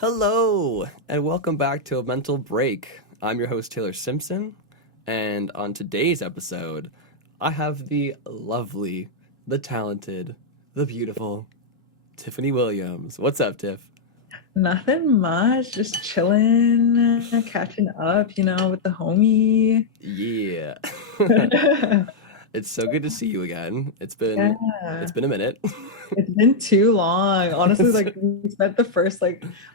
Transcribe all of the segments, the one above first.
Hello, and welcome back to A Mental Break. I'm your host, Taylor Simpson, and on today's episode, I have the lovely, the talented, the beautiful Tiffany Williams. What's up, Tiff? Nothing much, just chilling, catching up, with the homie. Yeah. It's so good to see you again. It's Yeah, been a minute. it's been too long. Honestly, like we spent the first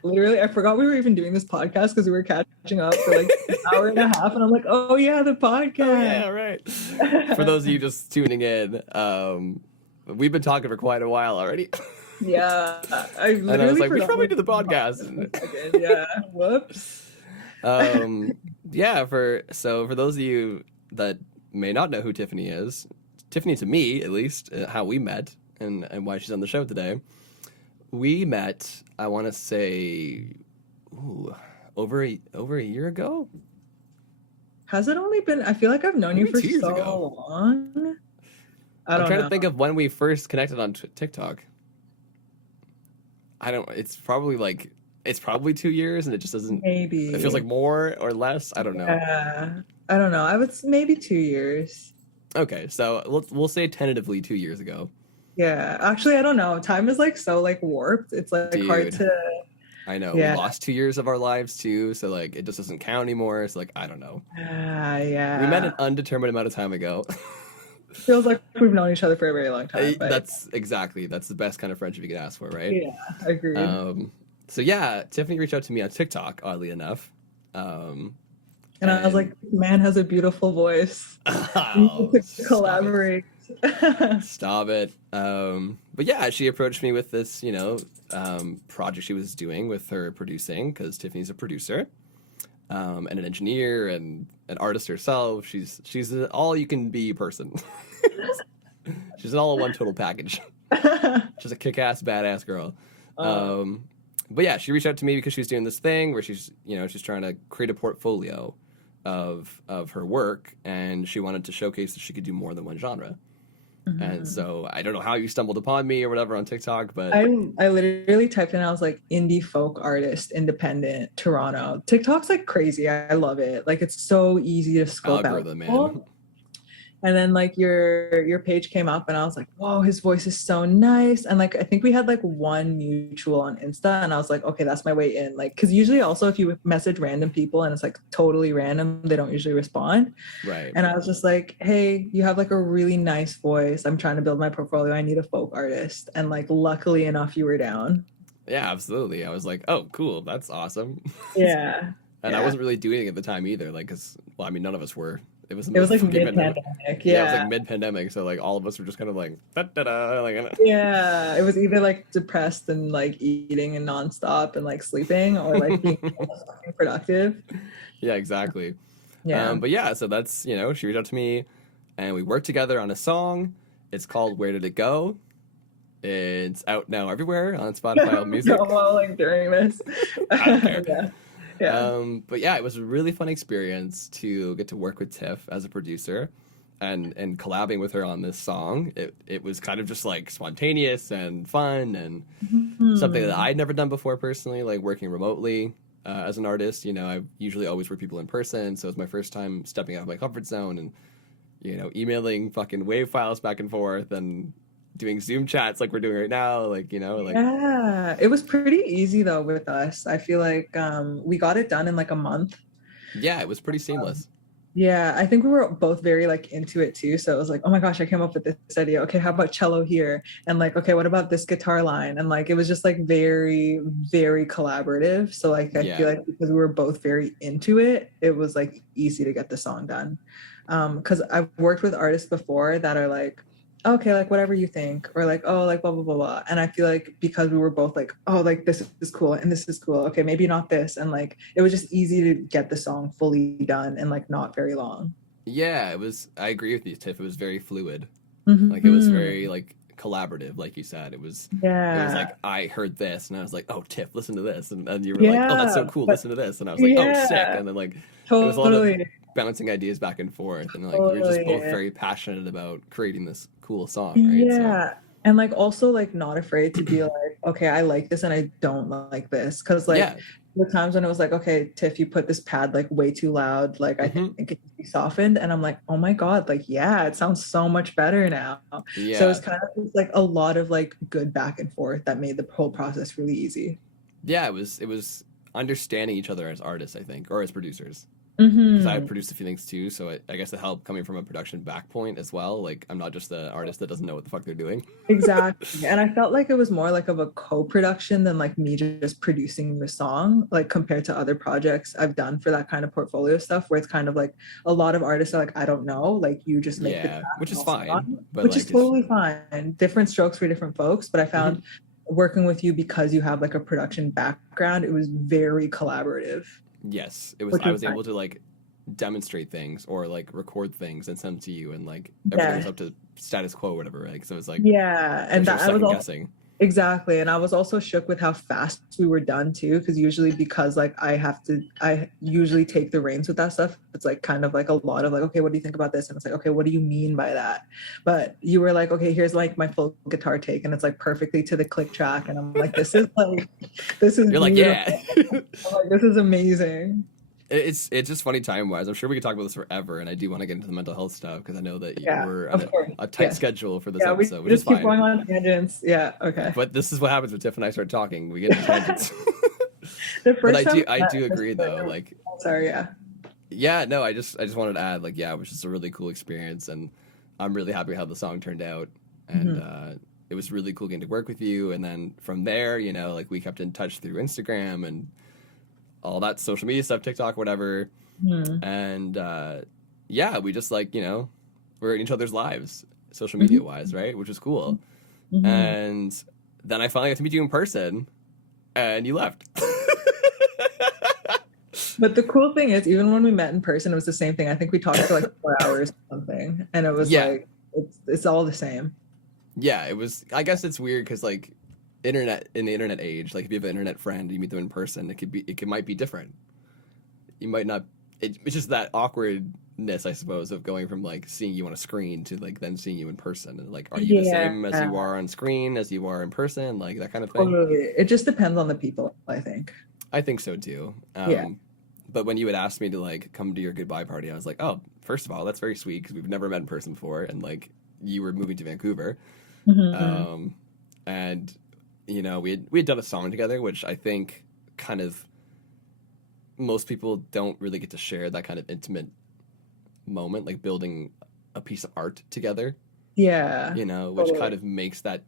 literally, I forgot we were even doing this podcast because we were catching up for like an hour and a half, and I'm like, oh yeah, the Oh yeah, podcast. right. For those of you just tuning in, we've been talking for quite a while already. Yeah, I And I was literally like, we should forgot probably what do the we were podcast. talking about for a second. Yeah, whoops. Um, yeah, for those of you that may not know who Tiffany is, Tiffany to me, at least, how we met and why she's on the show today. We met, I want to say, ooh, over a year ago, Has it only been? I feel like I've known you maybe for 2 years so ago. long. I I'm don't trying to know. think of when we first connected on TikTok. I don't. It's probably 2 years, and it just doesn't. It feels Maybe. like more or less. I don't know. I don't know. I would maybe 2 years. Okay, so we'll say tentatively 2 years ago, Yeah. Actually, I don't know. Time is like so like warped. It's like hard dude. to. I know we Yeah. lost 2 years of our lives too, so like it just doesn't count anymore. So like I don't know. We met Yeah. an undetermined amount of time ago. Feels like we've known each other for a very long time, but That's the best kind of friendship you could ask for, right? yeah, agreed. Um, so yeah, Tiffany reached out to me on TikTok, oddly enough, And I was like, and this man has a beautiful voice. We need oh, to stop it, collaborate. stop it. But yeah, she approached me with this, project she was doing with her producing because Tiffany's a producer. And an engineer and an artist herself. She's an all you can be person. She's an all in one total package. She's a kick ass badass girl. uh, But yeah, she reached out to me because she was doing this thing where she's trying to create a portfolio of her work, and she wanted to showcase that she could do more than one genre. And mhm. so I don't know how you stumbled upon me or whatever on TikTok, but I literally typed in, I was like, indie folk artist, independent, Toronto. TikTok's like crazy. I love it. Like it's so easy to scope out algorithm, man. people. And then like your page came up and I was like, whoa, his voice is so nice. And like I think we had like one mutual on Insta and I was like, okay, that's my way in. Like, cause usually also if you message random people and it's like totally random, they don't usually respond. Right. And I was just like, hey, you have like a really nice voice. I'm trying to build my portfolio. I need a folk artist. And like luckily enough, you were down. Yeah, absolutely. I was like, oh, cool, that's awesome. Yeah. And I Yeah. wasn't really doing it at the time either, like, cause well, I mean, none of us were. It was the It was middle of like the fucking pandemic. mid-pandemic. Yeah, it was like Yeah. mid-pandemic, so like all of us were just kind of like da da da, like Yeah. It was either like depressed and like eating and nonstop and like sleeping or like being fucking productive. yeah, exactly. Yeah. But yeah, so that's she reached out to me, and we worked together on a song. It's called "Where Did It Go." It's out now everywhere on Spotify, Apple So Music. well, like during this. I don't care. Yeah. Yeah. But yeah, it was a really fun experience to get to work with Tiff as a producer and collabing with her on this song. It was kind of just like spontaneous and fun and something that Hmm. I'd never done before personally, like working remotely as an artist. I usually always work people in person, so it was my first time stepping out of my comfort zone and emailing fucking wave files back and forth and doing Zoom chats like we're doing right now, like Yeah. It was pretty easy though with us. I feel like we got it done in like a month. yeah, it was pretty Um, seamless. Yeah, I think we were both very like into it too. So it was like, oh my gosh, I came up with this idea. Okay, how about cello here? And like, okay, what about this guitar line? And like, it was just like very, very collaborative. So like, I feel Yeah. like because we were both very into it, it was like easy to get the song done. Because I've worked with artists before that are like, okay, like whatever you think, or like, oh, like blah blah blah blah. And I feel like because we were both like, oh, like this is cool and this is cool. Okay, maybe not this. And like, it was just easy to get the song fully done and like not very long. Yeah, it was. I agree with you, Tiff. It was very fluid. Like it was Mhm. very like collaborative, like you said. It was Yeah. like I heard this, and I was like, "Oh, Tiff, listen to this," and you were like, "Oh, that's so Yeah. cool. But Listen to this," and I was like, "Oh, sick!" yeah, And then like it was a lot of totally. bouncing ideas back and forth, and like we were just both Totally. very passionate about creating this cool song, right? So Yeah. And like also like not afraid to be like, okay, I like this and I don't like this. Cause like Yeah. the times when it was like, okay, Tiff, you put this pad like way too loud. Like I think it can be softened. And I'm like, oh my God, like yeah, it sounds so much better now. So Yeah. it's kind of like a lot of like good back and forth that made the whole process really easy. Yeah, it was understanding each other as artists, I think, or as producers. Because I Mm-hmm. produced a few things too, so I guess it helped coming from a production back point as well. Like, I'm not just the artist that doesn't know what the fuck they're doing. Exactly. And I felt like it was more like of a co-production than like me just producing the song, like compared to other projects I've done for that kind of portfolio stuff, where it's kind of like a lot of artists are like, I don't know, like you just make the Yeah, track which and is I'll sing on fine, it, but which is like it's totally fine. Different strokes for different folks. But I mhm. found working with you because you have like a production background, it was very collaborative, Yes, it was. which I was was nice. able to like demonstrate things or like record things and send them to you, and like everything was Yeah. up to status quo, or whatever. Like, so it was like Yeah. And there's no that I was second also guessing. exactly. And I was also shook with how fast we were done too. Cause usually because like I usually take the reins with that stuff. It's like kind of like a lot of like, okay, what do you think about this? And it's like, okay, what do you mean by that? But you were like, okay, here's like my full guitar take. And it's like perfectly to the click track. And I'm like, this is You're like, yeah. beautiful. I'm like, this is amazing. It's just funny time wise. I'm sure we could talk about this forever, and I do want to get into the mental health stuff because I know that Yeah, we're on of course. a tight Yes. schedule for this Yeah, we episode, which is just keep fine. going on tangents. Yeah, okay. But this is what happens when Tiff and I start talking. We get into tangents. The But first time I we met, do agree though. Like, sorry, yeah. yeah, no, I just wanted to add, like, yeah, it was just a really cool experience, and I'm really happy how the song turned out, and Mhm. it was really cool getting to work with you. And then from there, you know, like we kept in touch through Instagram and all that social media stuff, TikTok, whatever, Mhm. and yeah, we just like, you know, we're in each other's lives, social media Mhm. wise, right? Which is cool. Mhm. And then I finally got to meet you in person, and you left. But the cool thing is, even when we met in person, it was the same thing. I think we talked for like 4 hours or something, and it was Yeah, like it's all the same. yeah, it was. I guess it's weird because like internet in the internet age, like if you have an internet friend, you meet them in person, might be different. You might not. It's just that awkwardness, I suppose, of going from like seeing you on a screen to like then seeing you in person. And like, are you the Yeah, same as you are on screen as you are in person? Like that kind of thing. totally. It just depends on the people, I think. I think so too. Yeah. But when you had asked me to like come to your goodbye party, I was like, oh, first of all, that's very sweet because we've never met in person before, and like you were moving to Vancouver, Mhm. um, and you know we had done a song together, which I think kind of most people don't really get to share that kind of intimate moment, like building a piece of art together, Yeah, you know, which kind totally. of makes that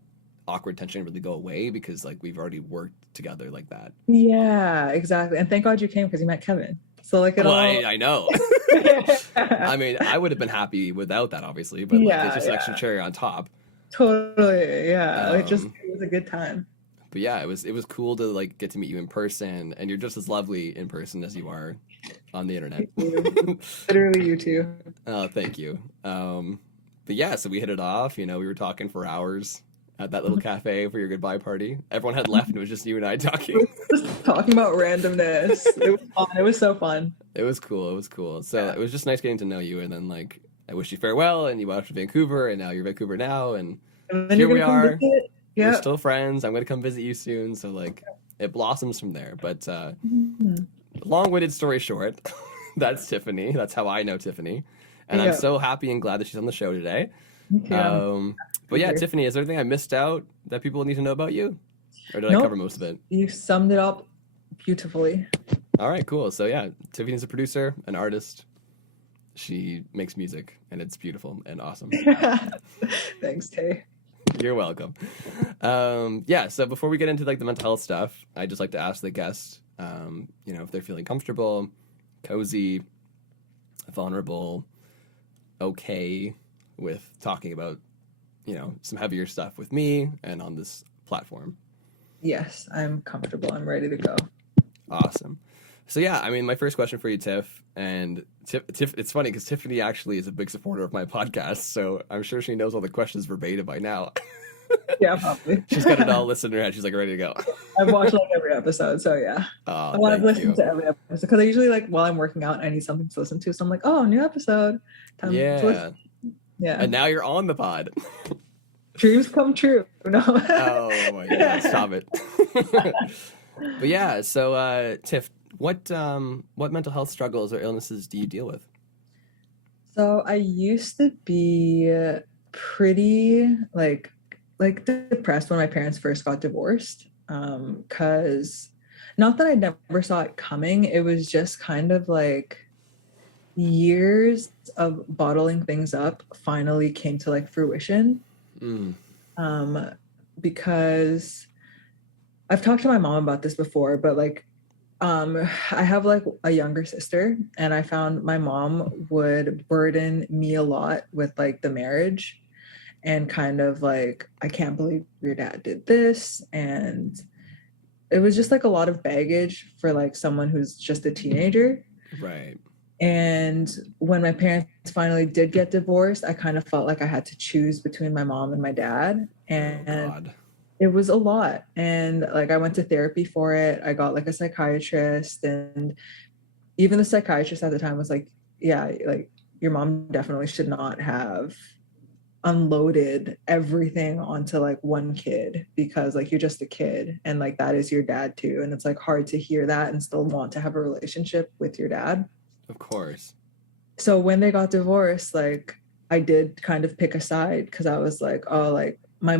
awkward tension really go away because like we've already worked together like that. Yeah, exactly. And thank God you came because you met Kevin. So like it Well, all. I know. Yeah, I mean, I would have been happy without that, obviously, but like it's just an extra yeah, cherry on top. totally. Yeah, like just Um, it was a good time. but yeah, it was cool to like get to meet you in person, and you're just as lovely in person as you are on the internet. You too. Literally, you too. Oh, thank you. But yeah, so we hit it off. You know, we were talking for hours at that little cafe for your goodbye party. Everyone had left, and it was just you and I talking. Just talking about randomness. It was fun. It was so fun. It was cool. It was cool. So Yeah. it was just nice getting to know you, and then like I wish you farewell, and you went out to Vancouver, and now you're Vancouver now, and And then you're here we gonna come are. visit. We're Yep. still friends. I'm gonna come visit you soon. So like it blossoms from there. But Mhm. long-winded story short, that's Tiffany. That's how I know Tiffany, and I'm Yeah. so happy and glad that she's on the show today. Me too. I'm But yeah, here. Tiffany, is there anything I missed out that people need to know about you, or did I Nope. cover most of it? You summed it up beautifully. All right, cool. So yeah, Tiffany's a producer, an artist. She makes music, and it's beautiful and awesome. Thanks, Tay. You're welcome. Yeah, so before we get into like the mental health stuff, I just like to ask the guest, you know, if they're feeling comfortable, cozy, vulnerable, okay with talking about, you know, some heavier stuff with me and on this platform. Yes, I'm comfortable. I'm ready to go. Awesome. So yeah, I mean, my first question for you, Tiff, and Tiff, it's funny because Tiffany actually is a big supporter of my podcast, so I'm sure she knows all the questions verbatim by now. Yeah, probably. She's got it all listed in her head. She's like ready to go. I've watched like every episode, so yeah. Oh, Well, I've thank listened you. to every episode because I usually like while I'm working out, I need something to listen to. So I'm like, oh, new episode. Time to Yeah. listen. Yeah. And now you're on the pod. Dreams come true. No. Oh my God, stop it. But yeah, so Tiff, what mental health struggles or illnesses do you deal with? So I used to be pretty like depressed when my parents first got divorced. Cause not that I never saw it coming, it was just kind of like years of bottling things up finally came to like fruition. Mm, Um, because I've talked to my mom about this before, but like I have like a younger sister, and I found my mom would burden me a lot with like the marriage and kind of like, I can't believe your dad did this. And it was just like a lot of baggage for like someone who's just a teenager. right. And when my parents finally did get divorced, I kind of felt like I had to choose between my mom and my dad. Oh And God. it was a lot. And like I went to therapy for it. I got like a psychiatrist, and even the psychiatrist at the time was like, yeah, like your mom definitely should not have unloaded everything onto like one kid, because like you're just a kid and like that is your dad too. And it's like hard to hear that and still want to have a relationship with your dad. Of course. So when they got divorced, like I did kind of pick a side, because I was like, oh, like my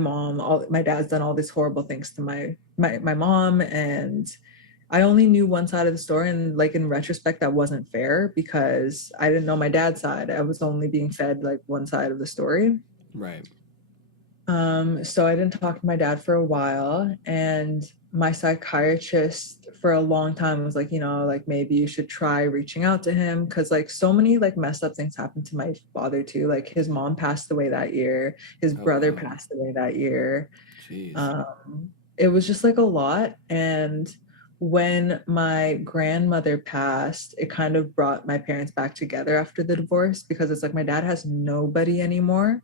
dad's done all these horrible things to my mom, and I only knew one side of the story. And like in retrospect, that wasn't fair because I didn't know my dad's side. I was only being fed like one side of the story. Right. So I didn't talk to my dad for a while, and my psychiatrist for a long time was like, like maybe you should try reaching out to him, because like so many like messed up things happened to my father too. Like his mom passed away that year, his Oh brother wow. passed away that year. Jeez. It was just like a lot. And when my grandmother passed, it kind of brought my parents back together after the divorce, because it's like my dad has nobody anymore.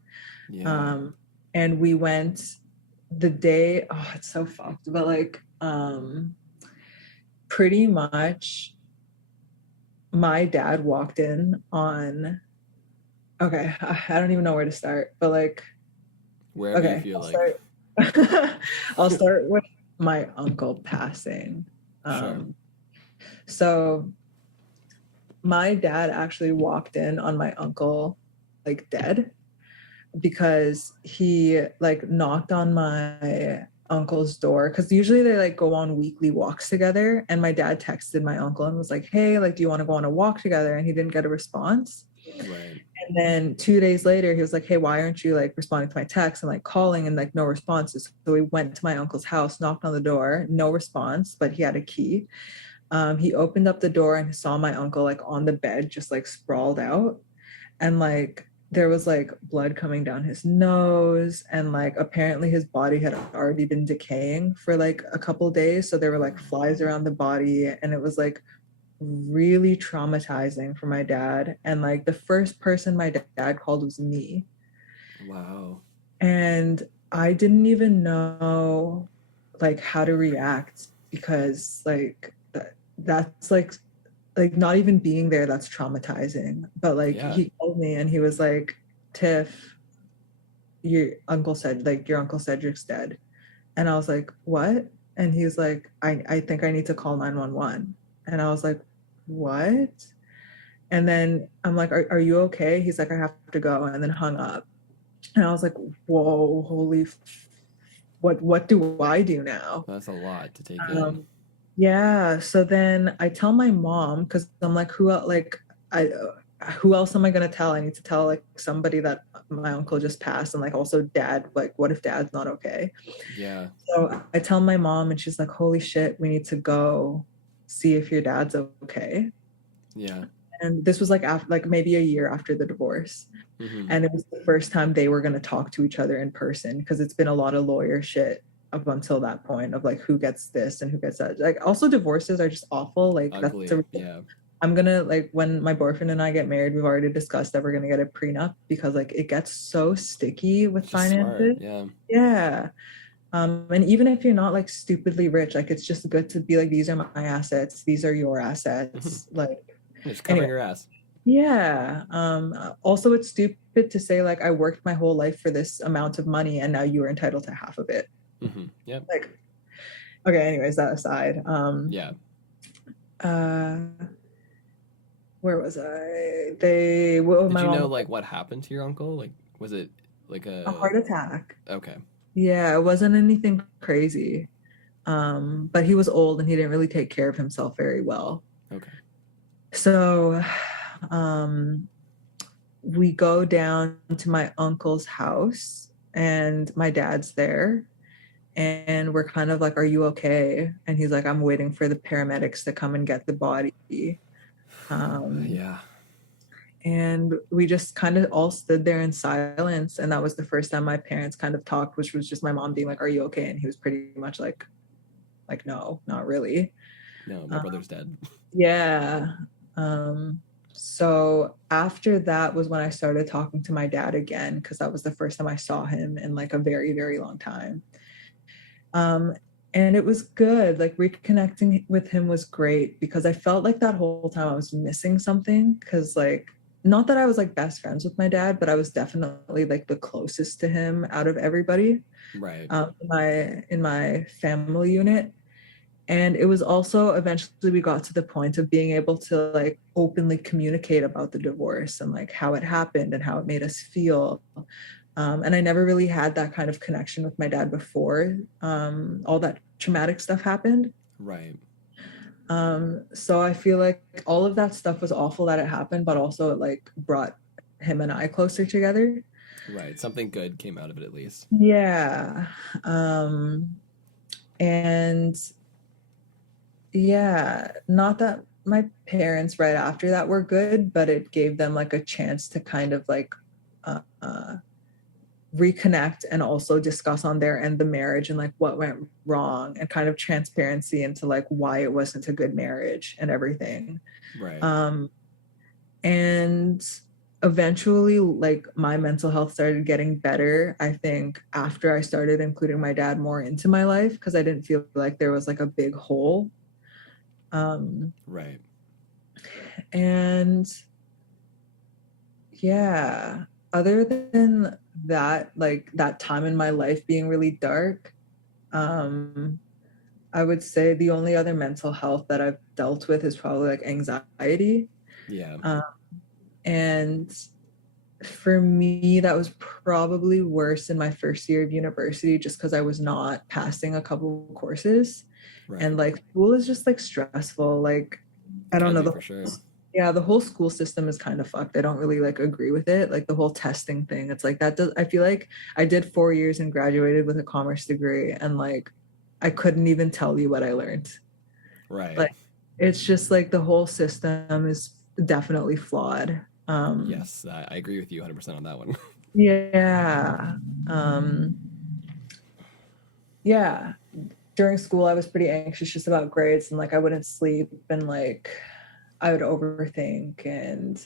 Yeah. um and we went the day, oh, it's so fucked, but like pretty much my dad walked in on, okay, I don't even know where to start, but like, Wherever you okay, feel I'll like. start. I'll start with my uncle passing. Sure. um so my dad actually walked in on my uncle like dead, because he like knocked on my uncle's door, because usually they like go on weekly walks together, and my dad texted my uncle and was like, hey, like do you want to go on a walk together, and he didn't get a response. Right. And then 2 days later he was like, hey, why aren't you like responding to my text, and like calling, and like no responses. So we went to my uncle's house, knocked on the door, no response, but he had a key. He opened up the door and saw my uncle like on the bed, just like sprawled out, and like there was like blood coming down his nose, and like apparently his body had already been decaying for like a couple days, so there were like flies around the body, and it was like really traumatizing for my dad. And like the first person my dad called was me, Wow. and I didn't even know like how to react, because like that's like not even being there, that's traumatizing. But like Yeah. he called me and he was like, Tiff, your uncle Cedric's dead. And I was like, what? And he's like, I think I need to call 911. And I was like, what? And then I'm like, are you okay? He's like, I have to go, and then hung up. And I was like, whoa, what do I do now? That's a lot to take in. Um, yeah. So then I tell my mom, because I'm like, who else am I gonna tell? I need to tell like somebody that my uncle just passed, and like also dad. Like, what if dad's not okay? Yeah. So I tell my mom, and she's like, holy shit, we need to go see if your dad's okay. Yeah. And this was like after, like maybe a year after the divorce. Hmm. And it was the first time they were going to talk to each other in person, because it's been a lot of lawyer shit up until that point of like who gets this and who gets that. Like also divorces are just awful. Like Ugly. Yeah. I'm gonna like, when my boyfriend and I get married, we've already discussed that we're gonna get a prenup, because like it gets so sticky with It's just smart. finances. Yeah. Yeah. And even if you're not like stupidly rich, like it's just good to be like, these are my assets, these are your Hmm. assets. Like Just covering anyway, your ass. Yeah. Also, it's stupid to say like I worked my whole life for this amount of money and now you are entitled to half of it. Yep. Like, okay, anyways, that aside. Yeah. Uh where was I? They well, Did my you mom know was like what happened to your uncle? Like, was it like a a heart attack. okay? Yeah, it wasn't anything crazy. But he was old and he didn't really take care of himself very well. Okay. So um we go down to my uncle's house and my dad's there and we're kind of like, are you okay? And he's like, I'm waiting for the paramedics to come and get the body. um, Yeah. and we just kind of all stood there in silence, and that was the first time my parents kind of talked, which was just my mom being like, are you okay? And he was pretty much like no, not really. No, my um, brother's dead. yeah. So after that was when I started talking to my dad again, because that was the first time I saw him in like a very, very long time. Um, and it was good. Like reconnecting with him was great because I felt like that whole time I was missing something. Because like, not that I was like best friends with my dad, but I was definitely like the closest to him out of everybody, Right. in my family unit. And it was also eventually we got to the point of being able to like openly communicate about the divorce and like how it happened and how it made us feel. And I never really had that kind of connection with my dad before all that traumatic stuff happened. Right. So I feel like all of that stuff was awful that it happened, but also it like brought him and I closer together. Right. Something good came out of it at least. Yeah. And yeah, not that my parents right after that were good, but it gave them like a chance to kind of like uh, reconnect and also discuss on their end the marriage and like what went wrong and kind of transparency into like why it wasn't a good marriage and everything. Right. um and eventually like my mental health started getting better, I think, after I started including my dad more into my life because I didn't feel like there was like a big hole. um Right. and yeah, other than that, like that time in my life being really dark, um I would say the only other mental health that I've dealt with is probably like anxiety. Yeah. um, and for me that was probably worse in my first year of university just because I was not passing a couple of courses, Right. and like school is just like stressful. Like I It don't can know, be for sure. yeah, the whole school system is kind of fucked. I don't really like agree with it. Like the whole testing thing. It's like that does I feel like I did 4 years and graduated with a commerce degree and like I couldn't even tell you what I learned. Right. Like it's just like the whole system is definitely flawed. Yes, I agree with you 100% on that one. Yeah. Um yeah. During school I was pretty anxious just about grades and like I wouldn't sleep and like I would overthink and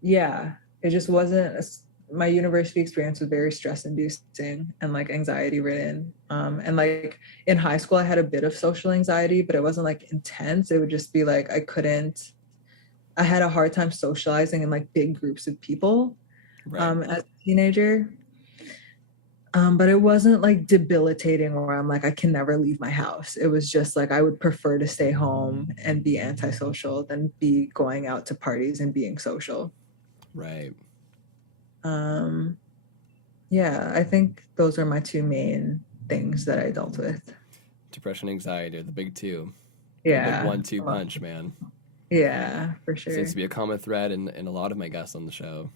yeah, it just wasn't my university experience was very stress inducing and like anxiety ridden. And like in high school I had a bit of social anxiety, but it wasn't like intense. It would just be like I had a hard time socializing in like big groups of people Right. as a teenager. But it wasn't like debilitating where I'm like I can never leave my house. It was just like I would prefer to stay home and be antisocial than be going out to parties and being social. Right. um yeah, I think those are my two main things that I dealt with. Depression, anxiety are the big two. The big Yeah. 1-2 punch, man. Yeah, for Seems sure. to be a common thread in a lot of my guests on the show.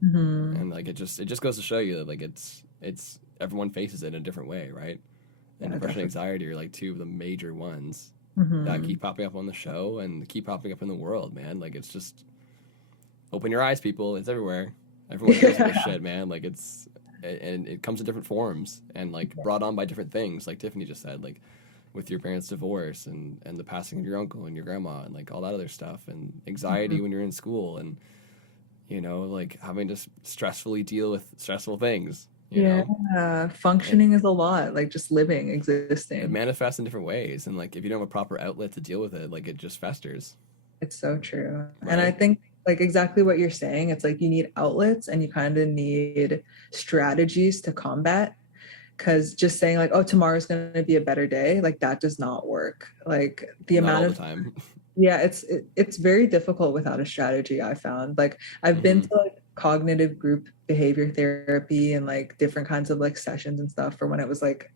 Hmm. And like it just goes to show you that like it's everyone faces it in a different way, right? And Yeah, depression and definitely. anxiety are like two of the major ones that Hmm. keep popping up on the show and keep popping up in the world, man. Like it's just open your eyes, people. It's everywhere. Everyone deals with this Yeah. shit, man. Like it's and it comes in different forms and like brought on by different things, like Tiffany just said, like with your parents' divorce and the passing of your uncle and your grandma and like all that other stuff and Hmm. anxiety when you're in school and like having to stressfully deal with stressful things. Yeah, It, functioning is a lot, like just living, it existing. manifests in different ways, and like if you don't have a proper outlet to deal with it, like it just festers. It's so true. And I right? think like exactly what you're saying, it's like you need outlets and you kind of need strategies to combat, because just saying like, oh, tomorrow's going to be a better day, like that does not work. Like the Not amount all the of, time. yeah, it's very difficult without a strategy, I found. Like I've been Hmm. to like cognitive group behavior therapy and like different kinds of like sessions and stuff for when I was like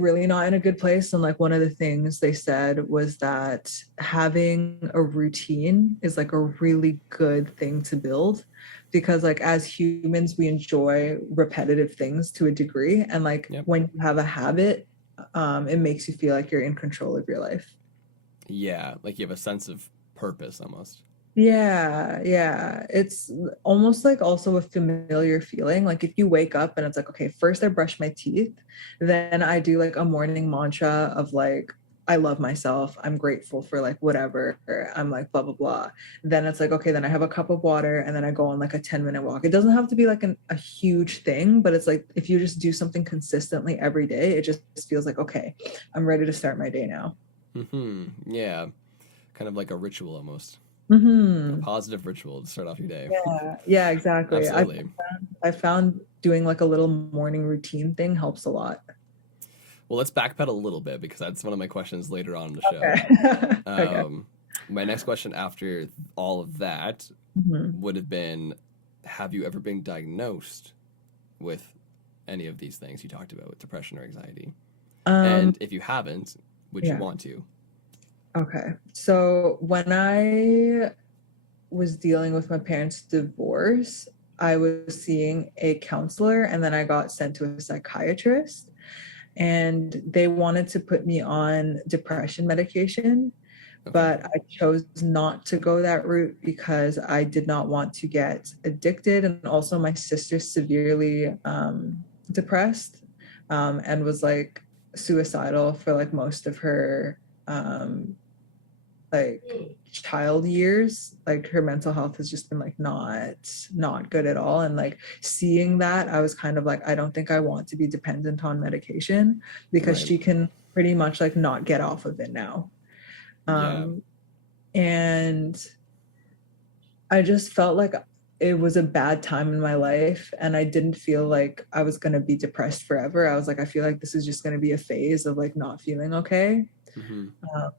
really not in a good place. And like one of the things they said was that having a routine is like a really good thing to build, because like as humans, we enjoy repetitive things to a degree. And like Yep. when you have a habit, it makes you feel like you're in control of your life. Yeah, like you have a sense of purpose almost. Yeah, yeah. It's almost like also a familiar feeling. Like if you wake up and it's like, okay, first I brush my teeth, then I do like a morning mantra of like, I love myself. I'm grateful for like whatever. I'm like blah blah blah. Then it's like, okay, then I have a cup of water and then I go on like a 10-minute walk. It doesn't have to be like a huge thing, but it's like if you just do something consistently every day, it just feels like, okay, I'm ready to start my day now. Yeah, kind of like a ritual almost. A Hmm. positive ritual to start off your day. Yeah, yeah, exactly. Absolutely. I found doing like a little morning routine thing helps a lot. Well, let's backpedal a little bit because that's one of my questions later on in the show. Okay. Okay. Um, my next question after all of that Mhm. would have been, have you ever been diagnosed with any of these things you talked about, with depression or anxiety? Um, And if you haven't, would you yeah. want to? Okay. So when I was dealing with my parents' divorce, I was seeing a counselor and then I got sent to a psychiatrist, and they wanted to put me on depression medication, Okay. but I chose not to go that route because I did not want to get addicted. And also, my sister's severely depressed, and was like suicidal for like most of her like child years. Like her mental health has just been like not good at all. And like seeing that, I was kind of like, I don't think I want to be dependent on medication, because Right. she can pretty much like not get off of it now. Yeah. um and I just felt like it was a bad time in my life, and I didn't feel like I was going to be depressed forever. I was like, I feel like this is just going to be a phase of like not feeling okay. Hmm. um,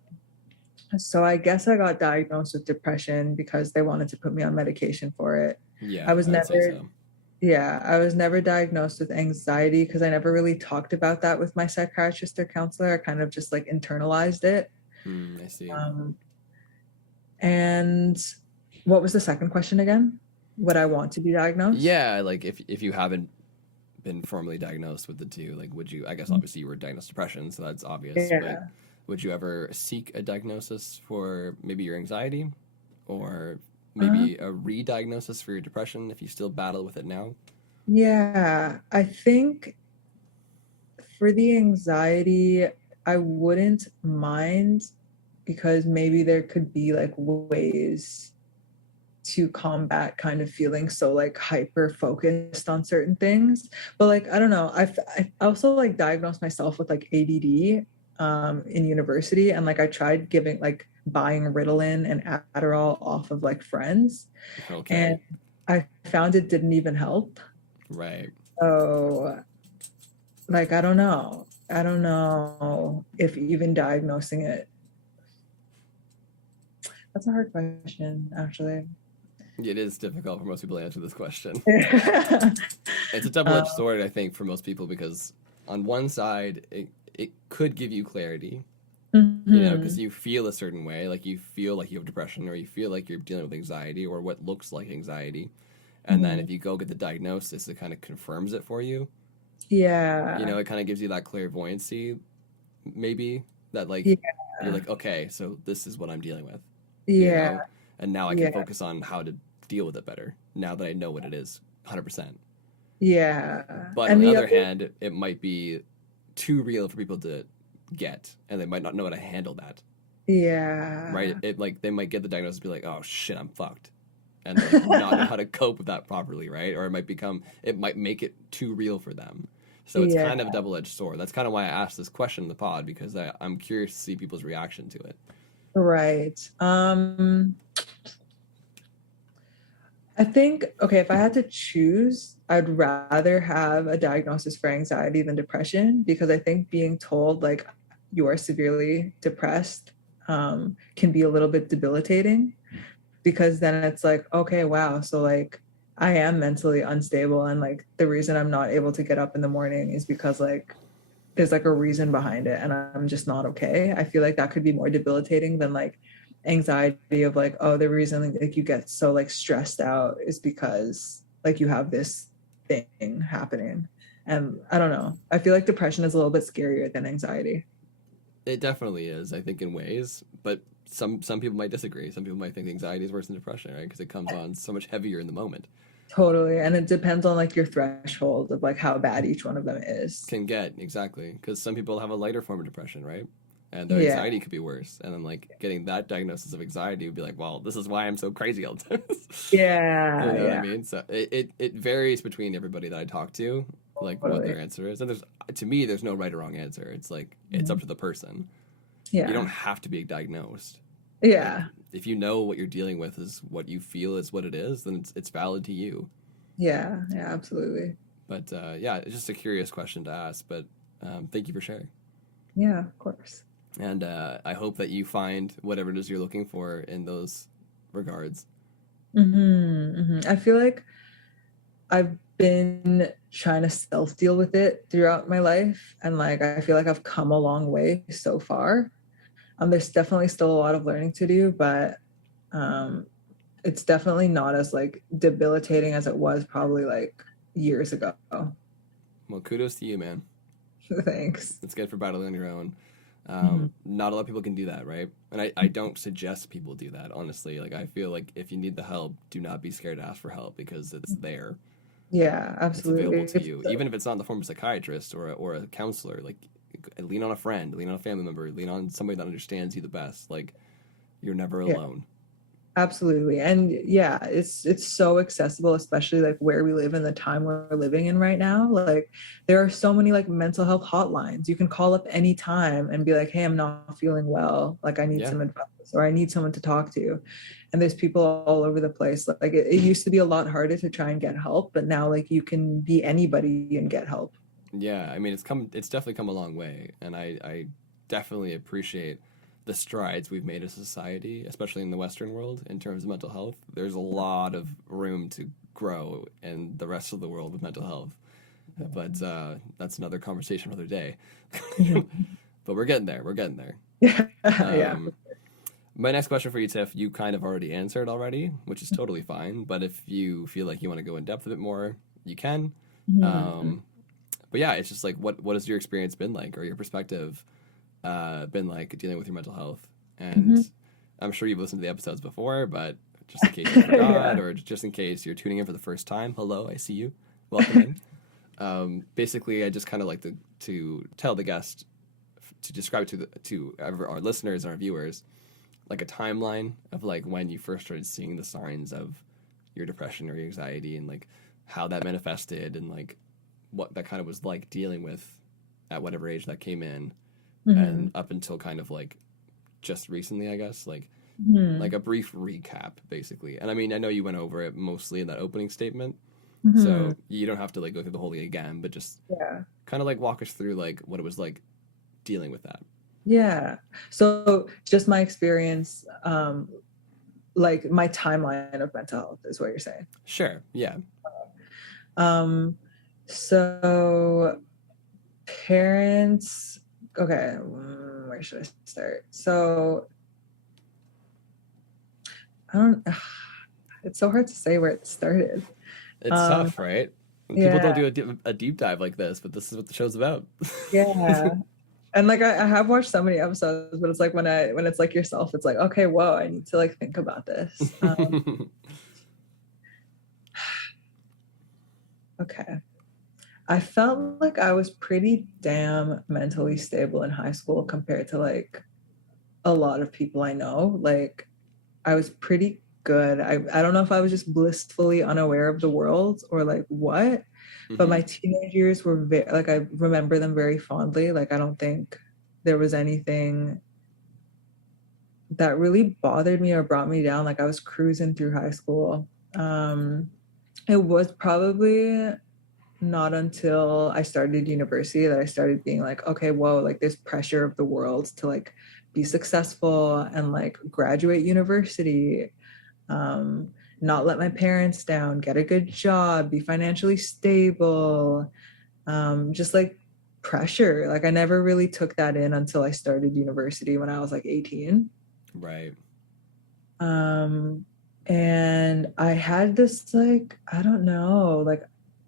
so I guess I got diagnosed with depression because they wanted to put me on medication for it. I Yeah, was I would say never, so. yeah, I was never diagnosed with anxiety because I never really talked about that with my psychiatrist or counselor. I kind of just like internalized it. I see. Um, and what was the second question again? Would I want to be diagnosed? Yeah, like if you haven't been formally diagnosed with the two, like would you? I guess obviously you were diagnosed with depression, so that's obvious. But Yeah. would you ever seek a diagnosis for maybe your anxiety, or Uh, maybe a re-diagnosis for your depression if you still battle with it now? yeah. I think for the anxiety, I wouldn't mind, because maybe there could be like ways to combat kind of feeling so like hyper focused on certain things. But like I don't know, I also like diagnosed myself with like ADD in university, and like I tried giving like buying Ritalin and Adderall off of like friends, Okay, and I found it didn't even help. right. So like I don't know if even diagnosing it. That's a hard question actually. It is difficult for most people to answer this question. um, It's a double-edged sword, I think, for most people because on one side, it could give you clarity, you know, because mhm. you feel a certain way, like you feel like you have depression or you feel like you're dealing with anxiety or what looks like anxiety. And then Mhm. if you go get the diagnosis, it kind of confirms it for you. You Yeah. know, it kind of gives you that clairvoyancy, maybe, that like Yeah. you're like, okay, so this is what I'm dealing with, you Yeah. know? And now I can Yeah. focus on how to deal with it better now that I know what it is, 100%. Yeah. But on And the the other other, hand, it might be too real for people to get, and they might not know how to handle that. Right? yeah. It like they might get the diagnosis and be like, "Oh shit, I'm fucked," and like not know how to cope with that properly, right? Or it might make it too real for them. So it's Yeah. kind of a double edged sword. That's kind of why I asked this question in the pod because I'm curious to see people's reaction to it. Right. I think, okay, if I had to choose, I'd rather have a diagnosis for anxiety than depression, because I think being told like you are severely depressed can be a little bit debilitating, because then it's like, okay, wow, so like I am mentally unstable, and like the reason I'm not able to get up in the morning is because like there's like a reason behind it and I'm just not okay. I feel like that could be more debilitating than like anxiety of like, oh, the reason like you get so like stressed out is because like you have this thing happening. And I don't know. I feel like depression is a little bit scarier than anxiety. It definitely is, I think, in ways, but some people might disagree. Some people might think anxiety is worse than depression, right? Because it comes on so much heavier in the moment. Totally. And it depends on like your threshold of like how bad each one of them is. Can get exactly because some people have a lighter form of depression, right? And their Yeah. anxiety could be worse. And then like getting that diagnosis of anxiety would be like, well, this is why I'm so crazy all the time. You Yeah. know what I Yeah. mean? So it varies between everybody that I talk to, like what Totally. their answer is. And there's to me, there's no right or wrong answer. It's like it's up Mhm. to the person. You don't Yeah. have to be diagnosed. Like Yeah. if you know what you're dealing with is what you feel is what it is, then it's valid to you. Yeah. Yeah. Absolutely. But yeah, it's just a curious question to ask. But thank you for sharing. Yeah. Of course. And I hope that you find whatever it is you're looking for in those regards. I feel like I've been trying to self deal with it throughout my life. And like, I feel like I've come a long way so far. There's definitely still a lot of learning to do, but um, it's definitely not as like debilitating as it was probably like years ago. Well, kudos to you, man. Thanks. It's good for battling on your own. Mhm. Not a lot of people can do that, right? And I don't suggest people do that, honestly. Like, I feel like if you need the help, do not be scared to ask for help because it's there. Yeah, It's available absolutely. to you. Even if it's not in the form of a psychiatrist or a counselor, like, lean on a friend, lean on a family member, lean on somebody that understands you the best. Like, you're never Yeah. alone. Absolutely. And yeah, it's so accessible, especially like where we live in the time we're living in right now. Like there are so many like mental health hotlines. You can call up any time and be like, "Hey, I'm not feeling well. Like I need Yeah. some advice or I need someone to talk to." And there's people all over the place. Like it used to be a lot harder to try and get help, but now like you can be anybody and get help. Yeah, I mean it's definitely come a long way and I definitely appreciate the strides we've made as a society, especially in the Western world in terms of mental health. There's a lot of room to grow in the rest of the world with mental health. But that's another conversation for another day. Mhm. But we're getting there. We're getting there. Yeah. Yeah. Um, my next question for you, Tiff, you kind of already answered already, which is totally fine. But if you feel like you want to go in depth a bit more, you can. Mhm. Um, but yeah, it's just like what has your experience been like, or your perspective been like dealing with your mental health? And Mhm. I'm sure you've listened to the episodes before, but just in case you forgot, Yeah. or just in case you're tuning in for the first time, hello, I see you. Welcome in. Basically, I just kind of like to tell the guest to describe to our listeners and our viewers like a timeline of like when you first started seeing the signs of your depression or your anxiety and like how that manifested and like what that kind of was like dealing with at whatever age that came in and Mhm. up until kind of like just recently, I guess, like Mhm. a brief recap basically. And I mean, I know you went over it mostly in that opening statement, Mhm. so you don't have to like go through the whole thing again, but just Yeah. kind of like walk us through like what it was like dealing with that. Yeah. So just my experience, like my timeline of mental health is what you're saying. Sure. Yeah. Um, so parents, okay, where should I start? So I don't, it's so hard to say where it started. It's Um, tough, right? And people don't yeah, do a deep dive like this, but this is what the show's about. yeah. And like I have watched so many episodes, but it's like when it's like yourself, it's like, okay, whoa, I need to like think about this. Okay. I felt like I was pretty damn mentally stable in high school compared to like a lot of people I know. Like I was pretty good. I don't know if I was just blissfully unaware of the world or like what, but Hmm. my teenage years were very like I remember them very fondly. Like I don't think there was anything that really bothered me or brought me down. Like I was cruising through high school. It was probably not until I started university that I started being like, okay, whoa, like there's pressure of the world to like be successful and like graduate university, um, not let my parents down, get a good job, be financially stable, just like pressure. Like I never really took that in until I started university when I was like 18. Right. And I had this like, I don't know, like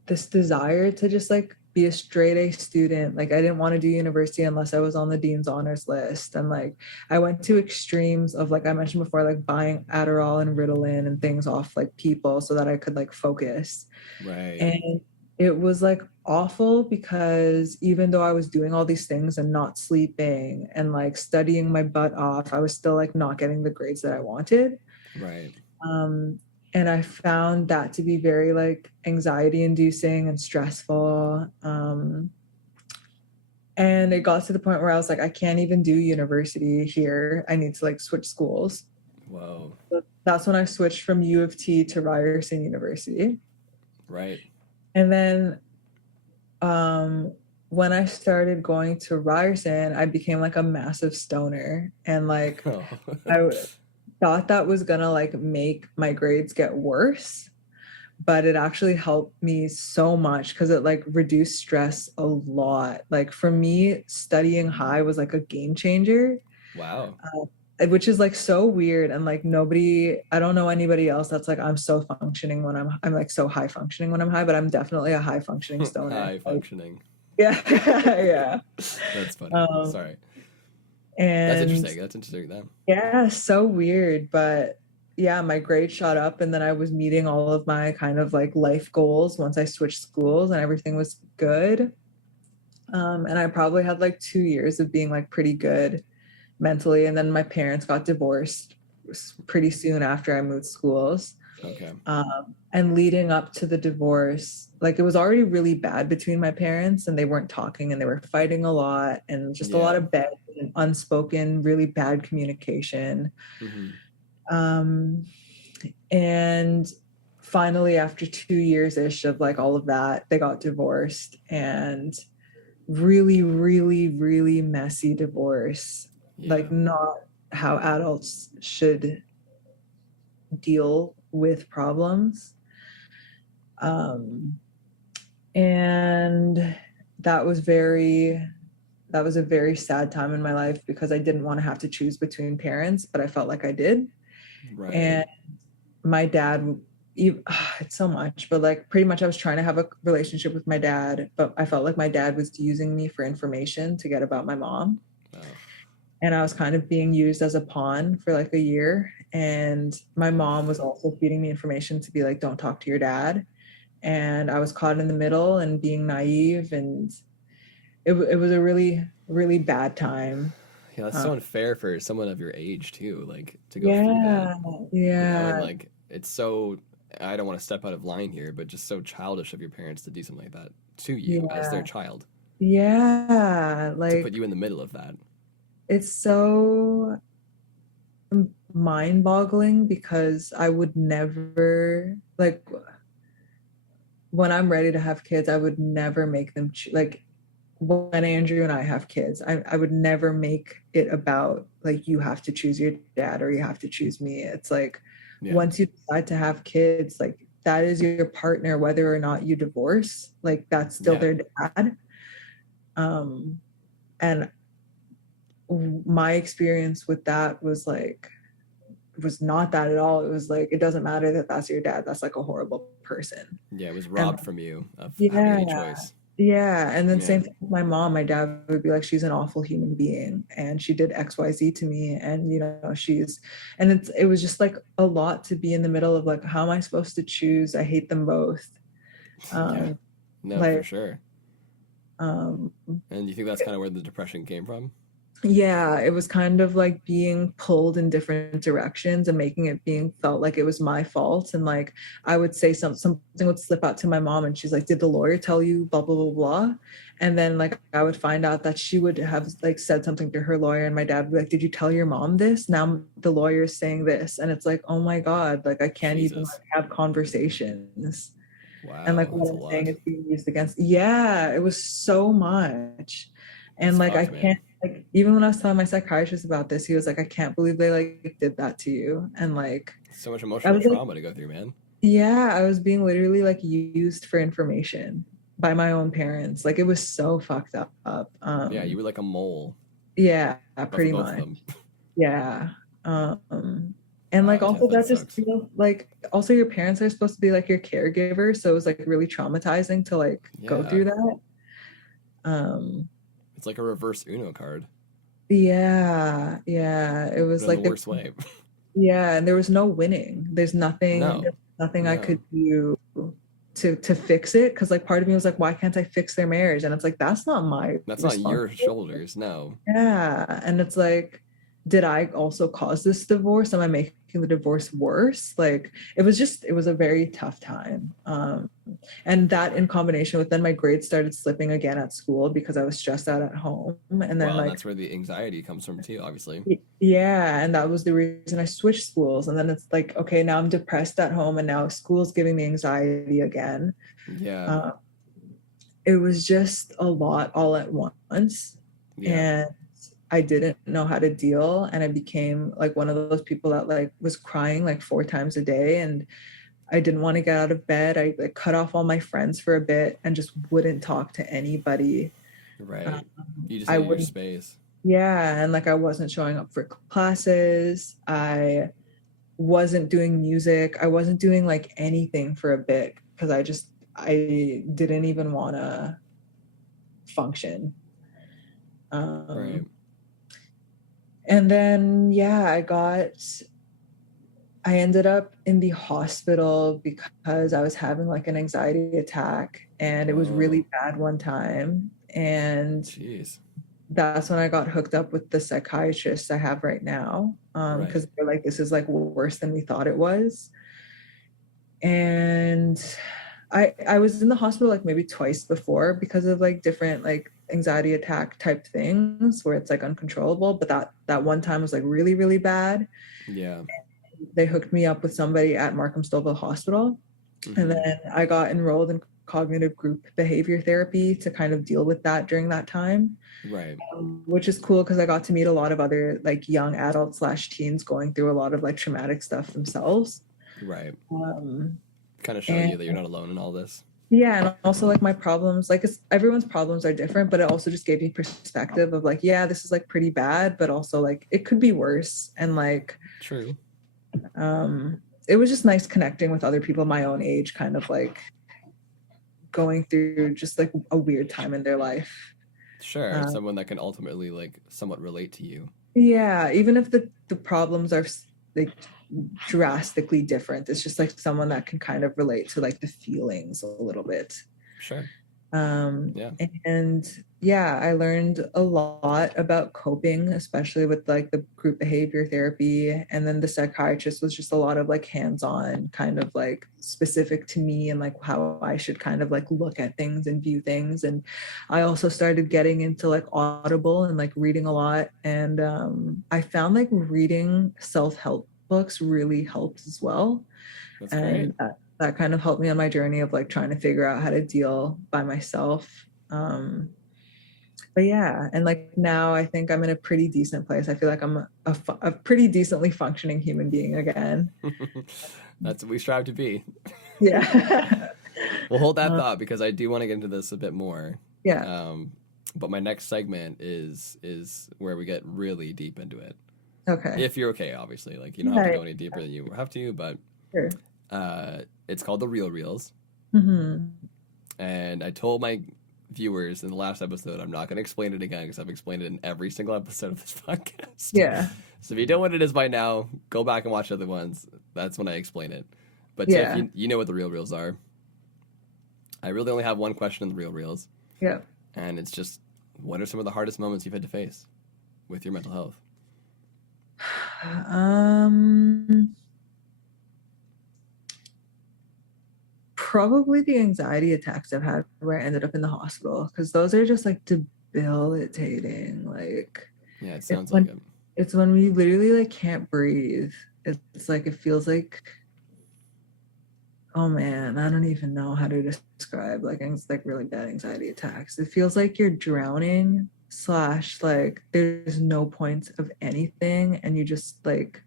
this desire to just like be a straight A student. Like I didn't want to do university unless I was on the dean's honors list. And like I went to extremes of, like I mentioned before, like buying Adderall and Ritalin and things off like people so that I could like focus. Right. And it was like awful because even though I was doing all these things and not sleeping and like studying my butt off, I was still like not getting the grades that I wanted. Right. Um, and I found that to be very like anxiety inducing and stressful. And it got to the point where I was like, I can't even do university here. I need to like switch schools. Whoa. So that's when I switched from U of T to Ryerson University. Right. And then when I started going to Ryerson, I became like a massive stoner. And like Oh. I thought that was gonna like make my grades get worse, but it actually helped me so much because it like reduced stress a lot. Like for me, studying high was like a game changer, Wow. which is like so weird. And like nobody, I don't know anybody else that's like, I'm so functioning when I'm like so high functioning when I'm high, but I'm definitely a high functioning stoner. High Like, functioning. yeah. Yeah. That's funny. Um, Sorry. That's and interesting. That's interesting. That. yeah, so weird. But yeah, my grades shot up and then I was meeting all of my kind of like life goals once I switched schools and everything was good. And I probably had like 2 years of being like pretty good mentally. And then my parents got divorced pretty soon after I moved schools. Okay. And leading up to the divorce, like it was already really bad between my parents and they weren't talking and they were fighting a lot and just a lot Yeah. of bad and unspoken, really bad communication. Mm-hmm. Um, and finally, after 2 years ish of like all of that, they got divorced and really, really, really messy divorce. Yeah. Like, not how adults should deal with problems. Um, and that was a very sad time in my life because I didn't want to have to choose between parents, but I felt like I did. Right. And my dad, it's so much, but like pretty much I was trying to have a relationship with my dad, but I felt like my dad was using me for information to get about my mom. Oh. And I was kind of being used as a pawn for like a year. And my mom was also feeding me information to be like, don't talk to your dad. And I was caught in the middle and being naive. And it was a really, really bad time. Yeah, that's Uh, so unfair for someone of your age too, like to go through that. yeah. You know, and Yeah. like it's so I don't want to step out of line here, but just so childish of your parents to do something like that to you as their Yeah. child, Yeah. to put Like you in the middle of that. it's so mind boggling because I would never, like, when I'm ready to have kids, I would never make them like when Andrew and I have kids, I would never make it about like you have to choose your dad or you have to choose me. It's like Yeah. once you decide to have kids, like that is your partner, whether or not you divorce, like that's still Yeah. their dad. And my experience with that was like was not that at all. It was like it doesn't matter that that's your dad. That's like a horrible person. Yeah, it was And robbed from you of having yeah, any choice. yeah. And then Yeah. same thing with my mom. My dad would be like, she's an awful human being and she did XYZ to me. And you know, and it was just like a lot to be in the middle of like, how am I supposed to choose? I hate them both. Yeah. Um, No, for like sure. um And you think that's kind of where the depression came from? Yeah, it was kind of like being pulled in different directions and making it being felt like it was my fault. And like I would say something would slip out to my mom and she's like, did the lawyer tell you blah blah blah blah? And then like I would find out that she would have like said something to her lawyer and my dad would be like, did you tell your mom this? Now the lawyer is saying this. And it's like, oh my God, like I can't even Jesus. like have conversations. And like Wow, what that's a I'm saying lot. is being used against. Yeah, it was so much. And That's like I fucked, can't man. like even when I was telling my psychiatrist about this, he was like, I can't believe they like did that to you. And like So much I emotional was like, trauma to go through, man. yeah, I was being literally like used for information by my own parents. Like it was so fucked up. Yeah, you were like a mole, Yeah, but for pretty both of much. them. Yeah. And like Wow, Tiff, also that that just sucks. feels like also your parents are supposed to be like your caregiver. So it was like really traumatizing to like go Yeah, through that. Um it's like a reverse Uno card, yeah, yeah. It but was in the like the worst way. yeah, and there was no winning. No, There's nothing I no. could do to fix it. Cause like part of me was like, why can't I fix their marriage? And it's like that's not my That's not your responsibility. shoulders. No. Yeah. And it's like, did I also cause this divorce? Am I making the divorce worse? Like it was a very tough time. And that in combination with then my grades started slipping again at school because I was stressed out at home. And then Well, and like that's where the anxiety comes from too, obviously. yeah, and that was the reason I switched schools. And then it's like, okay, now I'm depressed at home and now school's giving me anxiety again. Yeah, Uh, it was just a lot all at once. yeah. And I didn't know how to deal. And I became like one of those people that like was crying like 4 times a day. And I didn't want to get out of bed. I like cut off all my friends for a bit and just wouldn't talk to anybody. Um, Right. You just I needed your wouldn't, space. yeah. And like I wasn't showing up for classes. I wasn't doing music. I wasn't doing like anything for a bit because I didn't even want to function. Right. Um, and then yeah, I ended up in the hospital because I was having like an anxiety attack and it was really Whoa. bad one time. And Jeez. that's when I got hooked up with the psychiatrist I have right now. Right. Because they're like, this is like worse than we thought it was. And I was in the hospital like maybe twice before because of like different like anxiety attack type things where it's like uncontrollable, but that one time was like really really bad. Yeah. They hooked me up with somebody at Markham Stouffville Hospital, and Mm-hmm. then I got enrolled in cognitive group behavior therapy to kind of deal with that during that time, Right. which is cool because I got to meet a lot of other like young adults slash teens going through a lot of like traumatic stuff themselves. Right. Um, Kind of show and you that you're not alone in all this. yeah, and also like my problems, like it's everyone's problems are different, but it also just gave me perspective of like, yeah, this is like pretty bad, but also like it could be worse. And like True. it was just nice connecting with other people my own age, kind of like going through just like a weird time in their life. Sure. Um, Someone that can ultimately like somewhat relate to you. yeah, even if the problems are like drastically different, it's just like someone that can kind of relate to like the feelings a little bit. Sure. um, Yeah. and yeah, I learned a lot about coping, especially with like the group behavior therapy. And then the psychiatrist was just a lot of like hands-on kind of like specific to me and like how I should kind of like look at things and view things. And I also started getting into like Audible and like reading a lot. And I found like reading self-help books really helped as well. That's great. And that kind of helped me on my journey of like trying to figure out how to deal by myself. But yeah, and like now I think I'm in a pretty decent place. I feel like I'm a pretty decently functioning human being again. That's what we strive to be. Yeah. We'll hold that uh, thought because I do want to get into this a bit more. yeah. Um, but my next segment is where we get really deep into it. Okay. If you're okay, obviously, like you don't have to Yeah. go any deeper than you have to, but Sure. it's called the Real Reels. Mm-hmm. And I told my viewers in the last episode I'm not going to explain it again because I've explained it in every single episode of this podcast. Yeah. So if you know what it is by now, go back and watch other ones. That's when I explain it. But Tiff, Yeah. you know what the Real Reels are. I really only have one question in the Real Reels, Yeah. and it's just, what are some of the hardest moments you've had to face? with your mental health? Probably the anxiety attacks I've had where I ended up in the hospital, because those are just like debilitating. Like, Yeah, it it's sounds like when it. it's when we literally like can't breathe. It's like it feels like, oh man, I don't even know how to describe like like really bad anxiety attacks. It feels like you're drowning slash like there's no point of anything, and you just like,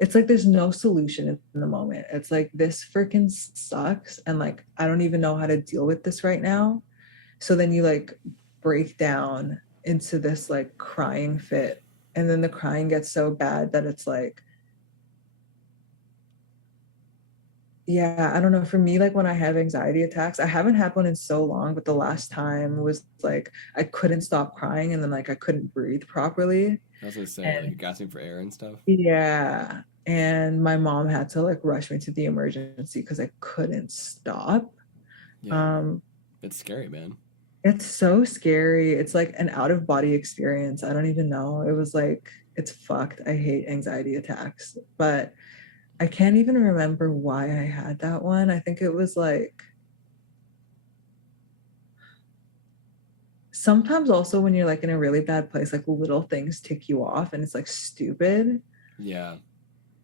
it's like there's no solution in the moment. It's like this freaking sucks, and like I don't even know how to deal with this right now. So then you like break down into this like crying fit, and then the crying gets so bad that it's like, yeah, I don't know. For me, like when I have anxiety attacks, I haven't had one in so long, but the last time was like I couldn't stop crying, and then like I couldn't breathe properly. I was gonna say, like, And you're gasping for air and stuff. yeah, and my mom had to like rush me to the emergency because I couldn't stop. Yeah, Um, it's scary, man. it's so scary. It's like an out of body experience. I don't even know. It was like, it's fucked. I hate anxiety attacks, but I can't even remember why I had that one. I think it was like sometimes also when you're like in a really bad place, like little things tick you off and it's like stupid. Yeah.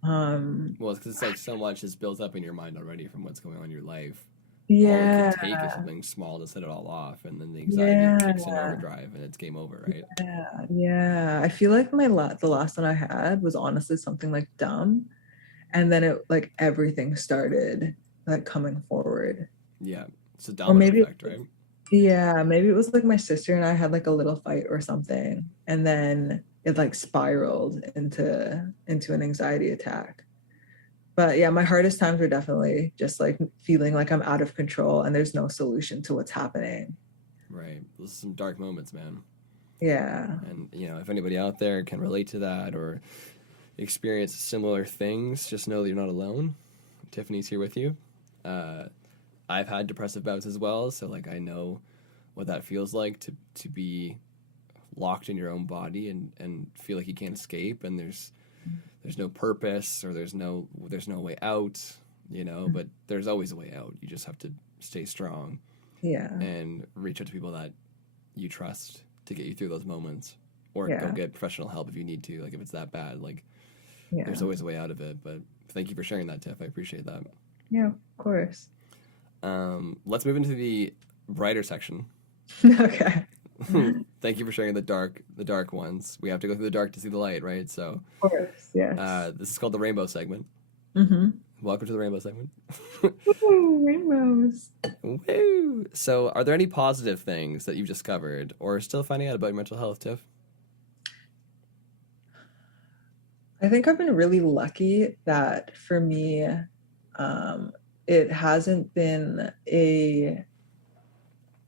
Um, Well, it's because it's like so much is built up in your mind already from what's going on in your life. All it could yeah, take is something small to set it all off, and then the anxiety kicks in yeah, overdrive, and it's game over, right? yeah, yeah. I feel like the last one I had was honestly something like dumb, and then it like everything started like coming forward. Yeah, it's a Or domino maybe, effect, right? yeah, maybe it was like my sister and I had like a little fight or something, and then it like spiraled into an anxiety attack. But yeah, my hardest times were definitely just like feeling like I'm out of control and there's no solution to what's happening. Right. Those are some dark moments, man. Yeah. And if anybody out there can relate to that or experience similar things, just know that you're not alone. Tiffany's here with you. Uh, I've had depressive bouts as well, so like I know what that feels like to be locked in your own body and feel like you can't escape, and there's no purpose or there's no way out, but there's always a way out. You just have to stay strong Yeah. and reach out to people that you trust to get you through those moments, or go Yeah. get professional help if you need to, like if it's that bad. Like Yeah. there's always a way out of it. But thank you for sharing that, Tiff. I appreciate that. Yeah, of course. Let's move into the brighter section. Okay. Thank you for sharing the dark ones. We have to go through the dark to see the light, right? So Of course. Yes. this is called the rainbow segment. Mm-hmm. Welcome to the rainbow segment. Ooh, rainbows. Woo! So, are there any positive things that you've discovered or still finding out about your mental health, Tiff? I think I've been really lucky that for me, it hasn't been a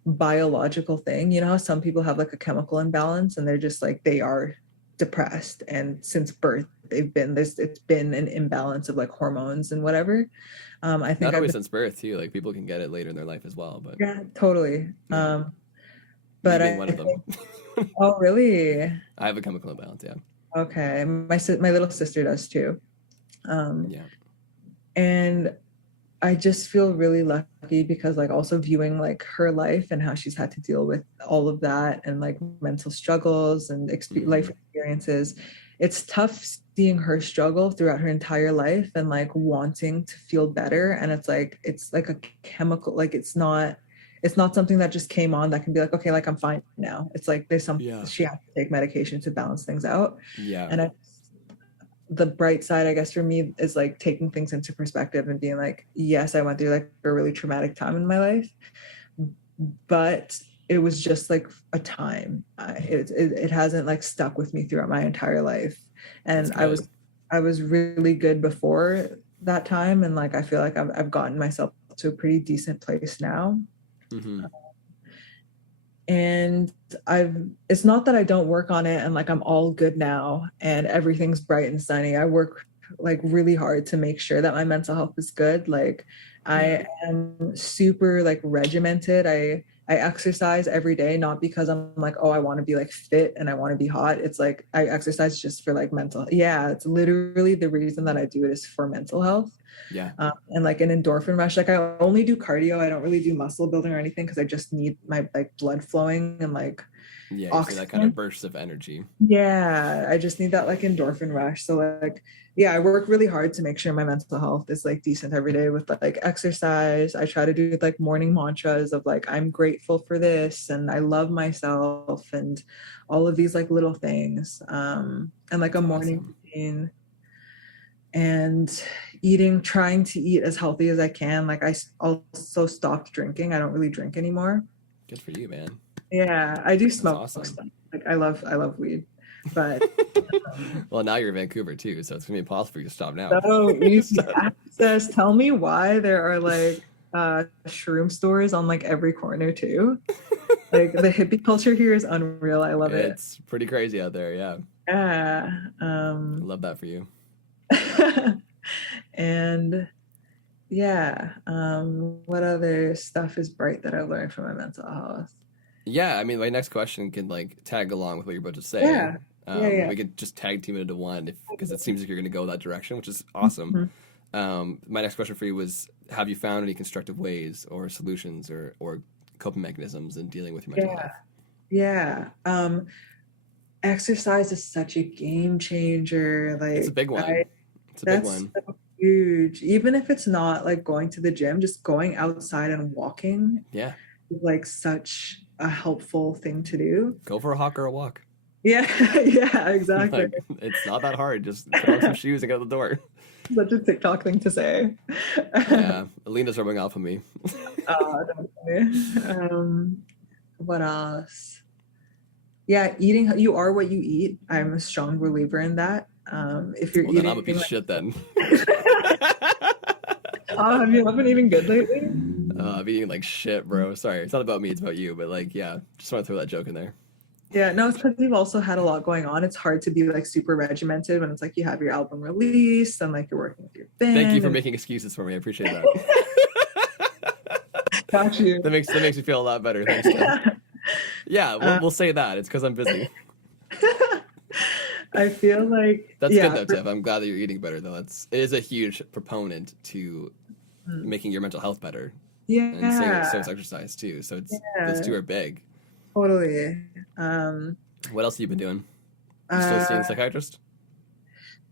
biological thing. You know how some people have like a chemical imbalance and they're just like they are depressed, and since birth they've been this. It's been an imbalance of like hormones and whatever. I think Not I've always been, since birth, too. Like people can get it later in their life as well, but yeah, totally. yeah, me But being I one of them. think, oh really? I have a chemical imbalance. Yeah, Okay, my little sister does too. Um, yeah, and I just feel really lucky because like also viewing like her life and how she's had to deal with all of that and like mental struggles and hmm life experiences. It's tough seeing her struggle throughout her entire life and like wanting to feel better. And it's like a chemical, like it's not something that just came on that can be like, okay, like I'm fine now. It's like there's some yeah, she has to take medication to balance things out. yeah. And the bright side, I guess, for me is like taking things into perspective and being like, yes, I went through like a really traumatic time in my life, but it was just like a time. It hasn't like stuck with me throughout my entire life, That's and good. I was really good before that time, and like I feel like I've gotten myself to a pretty decent place now. hmm And it's not that I don't work on it and like I'm all good now and everything's bright and sunny. I work like really hard to make sure that my mental health is good. Like Yeah, I am super like regimented. I I exercise every day, not because I'm like, oh, I want to be like fit and I want to be hot. It's like I exercise just for like mental. Yeah, it's literally the reason that I do it is for mental health. Yeah. And like an endorphin rush. Like I only do cardio. I don't really do muscle building or anything because I just need my like blood flowing and like Yeah, you see that kind of oxygen. burst of energy. Yeah, I just need that like endorphin rush. So like, yeah, I work really hard to make sure my mental health is like decent every day with like exercise. I try to do like morning mantras of like I'm grateful for this and I love myself and all of these like little things. And like That's a morning awesome. routine and trying to eat as healthy as I can. Like also stopped drinking. I don't really drink anymore. Good for you, man. Yeah, I do That's smoke awesome. stuff. Like I love weed, but Well, now you're in Vancouver too, so it's gonna be impossible for you to stop now. so easy So- access. Tell me why there are like shroom stores on like every corner too. Like the hippie culture here is unreal. I love it. it's pretty crazy out there. Yeah, Yeah. I love that for you. And yeah, what other stuff is bright that I've learned from my mental health? Yeah, I mean, my next question can like tag along with what you're about to say. Yeah. Yeah. We could just tag team it into one if because it seems like you're going to go that direction, which is awesome. Mhm. My next question for you was: have you found any constructive ways or solutions or coping mechanisms in dealing with your mental Yeah. health? Yeah. Exercise is such a game changer. It's a Like big one. It's a big that's one. so huge. Even if it's not like going to the gym, just going outside and walking Yeah, is like such a helpful thing to do. go for a hawk or a walk. Yeah, yeah, exactly. Like it's not that hard. Just put on some shoes and go to the door. Such a TikTok thing to say. Yeah, Alina's rubbing off on me. Definitely. What else? Yeah, eating. You are what you eat. I'm a strong believer in that. If you're Well, then eating, I'm a piece of shit then. oh, have you not been eating good lately? I'm eating like shit, bro. Sorry, it's not about me, it's about you. But like, yeah, just want to throw that joke in there. Yeah, no, it's because you've also had a lot going on. It's hard to be like super regimented when it's like you have your album released and like you're working with your band. Thank you for and- making excuses for me. I appreciate that. Got you. That makes me feel a lot better. Thanks, Tiff. Yeah, we'll say that. It's because I'm busy. I feel like That's yeah, good though, Tiff. I'm glad that you're eating better though. It is a huge proponent to making your mental health better. And so is exercise too. So those two are big. Totally. What else have you been doing? You still seeing a psychiatrist?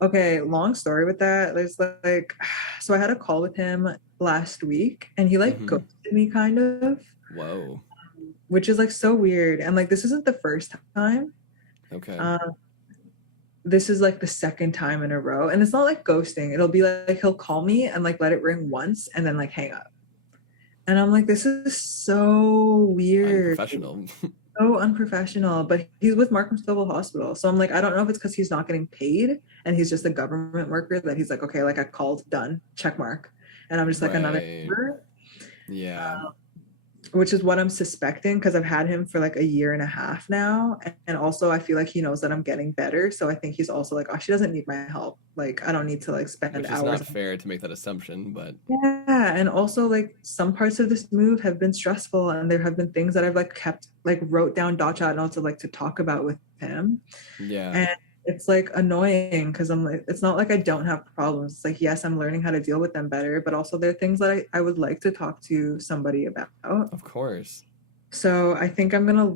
Okay, long story with that. There's like, so I had a call with him last week and he like ghosted me kind of, Whoa. which is like so weird. And like, this isn't the first time. Okay. This is like the second time in a row. And it's not like ghosting. It'll be like he'll call me and like let it ring once and then like hang up. And I'm like, this is so weird. Unprofessional. So unprofessional. But he's with Markham Civil Hospital. So I'm like, I don't know if it's because he's not getting paid and he's just a government worker that he's like, okay, like I called, done, check mark. And I'm just like another number. Yeah. Which is what I'm suspecting because I've had him for like a year and a half now. And also I feel like he knows that I'm getting better. So I think he's also like, oh, she doesn't need my help. Like I don't need to like spend Which is hours. not fair to make that assumption, but Yeah. And also like some parts of this move have been stressful and there have been things that I've like kept like wrote down .chat and also like to talk about with him. yeah. And it's like annoying because I'm like, it's not like I don't have problems. It's like, yes, I'm learning how to deal with them better, but also there are things that I would like to talk to somebody about. Of course. So I think I'm gonna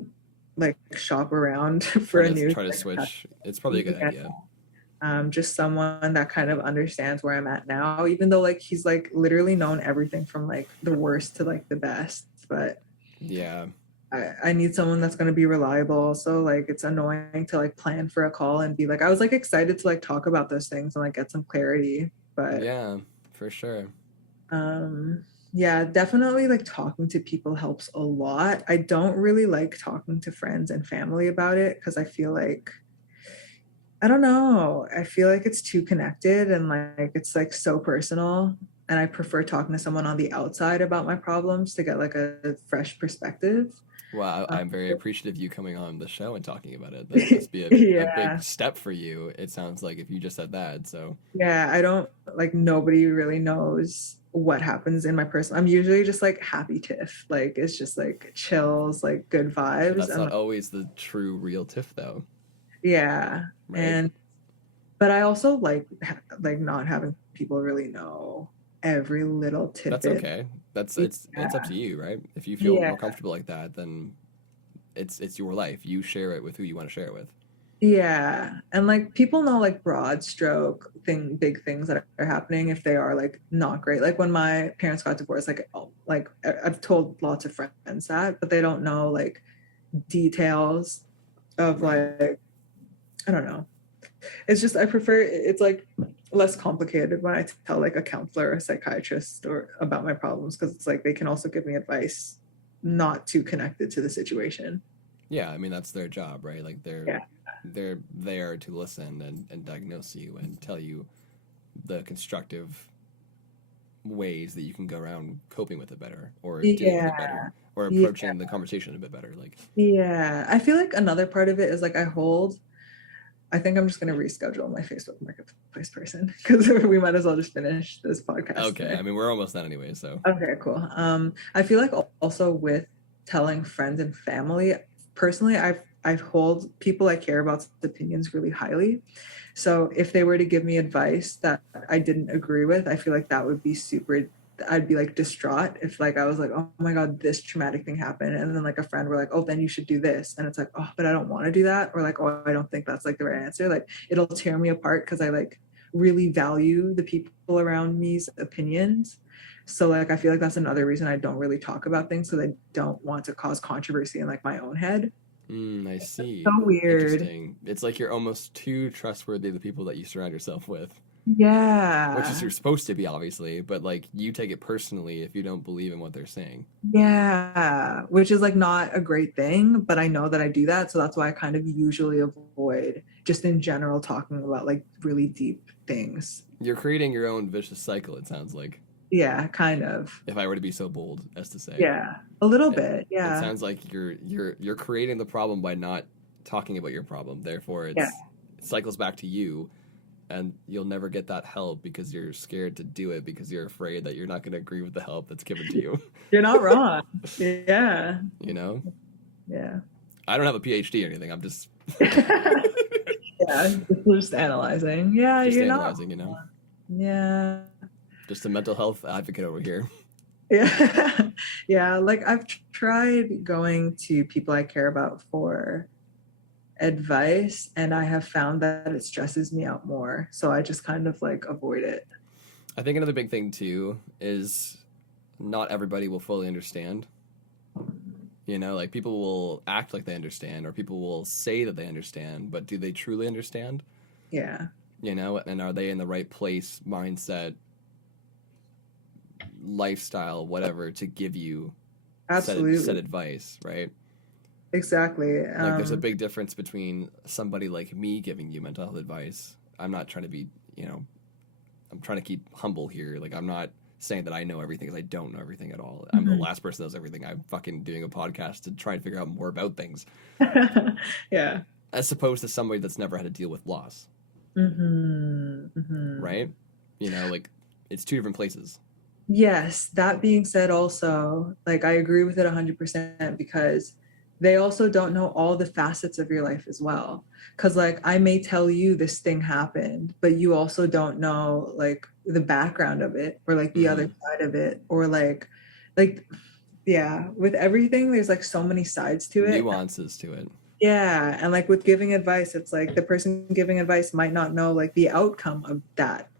like shop around for a new try to switch. It's probably a good idea. Just someone that kind of understands where I'm at now, even though like he's like literally known everything from like the worst to like the best. But yeah, I need someone that's going to be reliable. So like it's annoying to like plan for a call and be like, I was like excited to like talk about those things and like get some clarity. But yeah, for sure. Yeah, definitely like talking to people helps a lot. I don't really like talking to friends and family about it because I feel like I don't know. I feel like it's too connected and like it's like so personal. And I prefer talking to someone on the outside about my problems to get like a fresh perspective. Well, I'm very appreciative of you coming on the show and talking about it. That must be a big step for you. It sounds like if you just said that. So yeah, I don't like nobody really knows what happens in my personal. I'm usually just like happy Tiff. Like it's just like chills, like good But vibes. that's And not like, always the true real Tiff, though, yeah. right? And but I also like like not having people really know every little That's tidbit. okay. That's it's up Yeah. to you, right? If you feel Yeah. more comfortable like that, then it's your life. You share it with who you want to share it with. Yeah. And like people know like broad stroke big things that are happening if they are like not great. Like when my parents got divorced, like like I've told lots of friends that, but they don't know like details of Right. like I don't know. It's just I prefer it's like less complicated when I tell like a counselor or a psychiatrist or about my problems because it's like they can also give me advice not too connected to the situation. Yeah, I mean that's their job, right? Like Yeah. they're there to listen and diagnose you and tell you the constructive ways that you can go around coping with it better or dealing with it better Yeah. or Yeah. approaching the conversation a bit better. Like, Yeah. I feel like another part of it is like I think I'm just going to reschedule my Facebook Marketplace person because we might as well just finish this podcast okay, today. I mean we're almost done anyway, so Okay, cool. I feel like also with telling friends and family, personally, I've hold people I care about's opinions really highly. So if they were to give me advice that I didn't agree with, I feel like that would be super. I'd be like distraught if like I was like, oh my god, this traumatic thing happened, and then like a friend were like, oh, then you should do this, and it's like, oh, but I don't want to do that, or like, oh, I don't think that's like the right answer. Like it'll tear me apart because I like really value the people around me's opinions. So like I feel like that's another reason I don't really talk about things because I don't want to cause controversy in like my own head. I So see. weird. Interesting. It's like you're almost too trustworthy of the people that you surround yourself with, which is Yeah. you're supposed to be, obviously, but like you take it personally if you don't believe in what they're saying. Yeah, which is like not a great thing, but I know that I do that. So that's why I kind of usually avoid just in general talking about like really deep things. You're creating your own vicious cycle, it sounds like, Yeah, kind of. if I were to be so bold as to say. Yeah, a little It, bit. it Yeah. sounds like you're creating the problem by not talking about your problem. Therefore, Yeah. it cycles back to you, and you'll never get that help because you're scared to do it because you're afraid that you're not going to agree with the help that's given to you. You're not wrong. Yeah. You know, Yeah. I don't have a PhD or anything. I'm just Yeah, just analyzing. Yeah, just you're not. analyzing. You know, Yeah. just a mental health advocate over here. Yeah. Yeah, like I've tried going to people I care about for advice and I have found that it stresses me out more. So I just kind of like avoid it. I think another big thing too is not everybody will fully understand. You know, like people will act like they understand, or people will say that they understand, but do they truly understand? Yeah. You know, and are they in the right place, mindset, lifestyle, whatever, to give you said Absolutely. advice, right? Exactly. Like, there's a big difference between somebody like me giving you mental health advice. I'm not trying to be, you know, I'm trying to keep humble here. Like, I'm not saying that I know everything because I don't know everything at all. I'm the Mhm. last person that knows everything. I'm fucking doing a podcast to try and figure out more about things, Yeah. as opposed to somebody that's never had to deal with loss, right? You know, like, it's two different places. Yes, that being said, also, like I agree with it 100% because they also don't know all the facets of your life as well. Because, like, I may tell you this thing happened, but you also don't know, like, the background of it or like the other Hmm. side of it, or like, yeah, with everything, there's like so many sides to it. Nuances to it. Yeah. And like with giving advice, it's like the person giving advice might not know like the outcome of that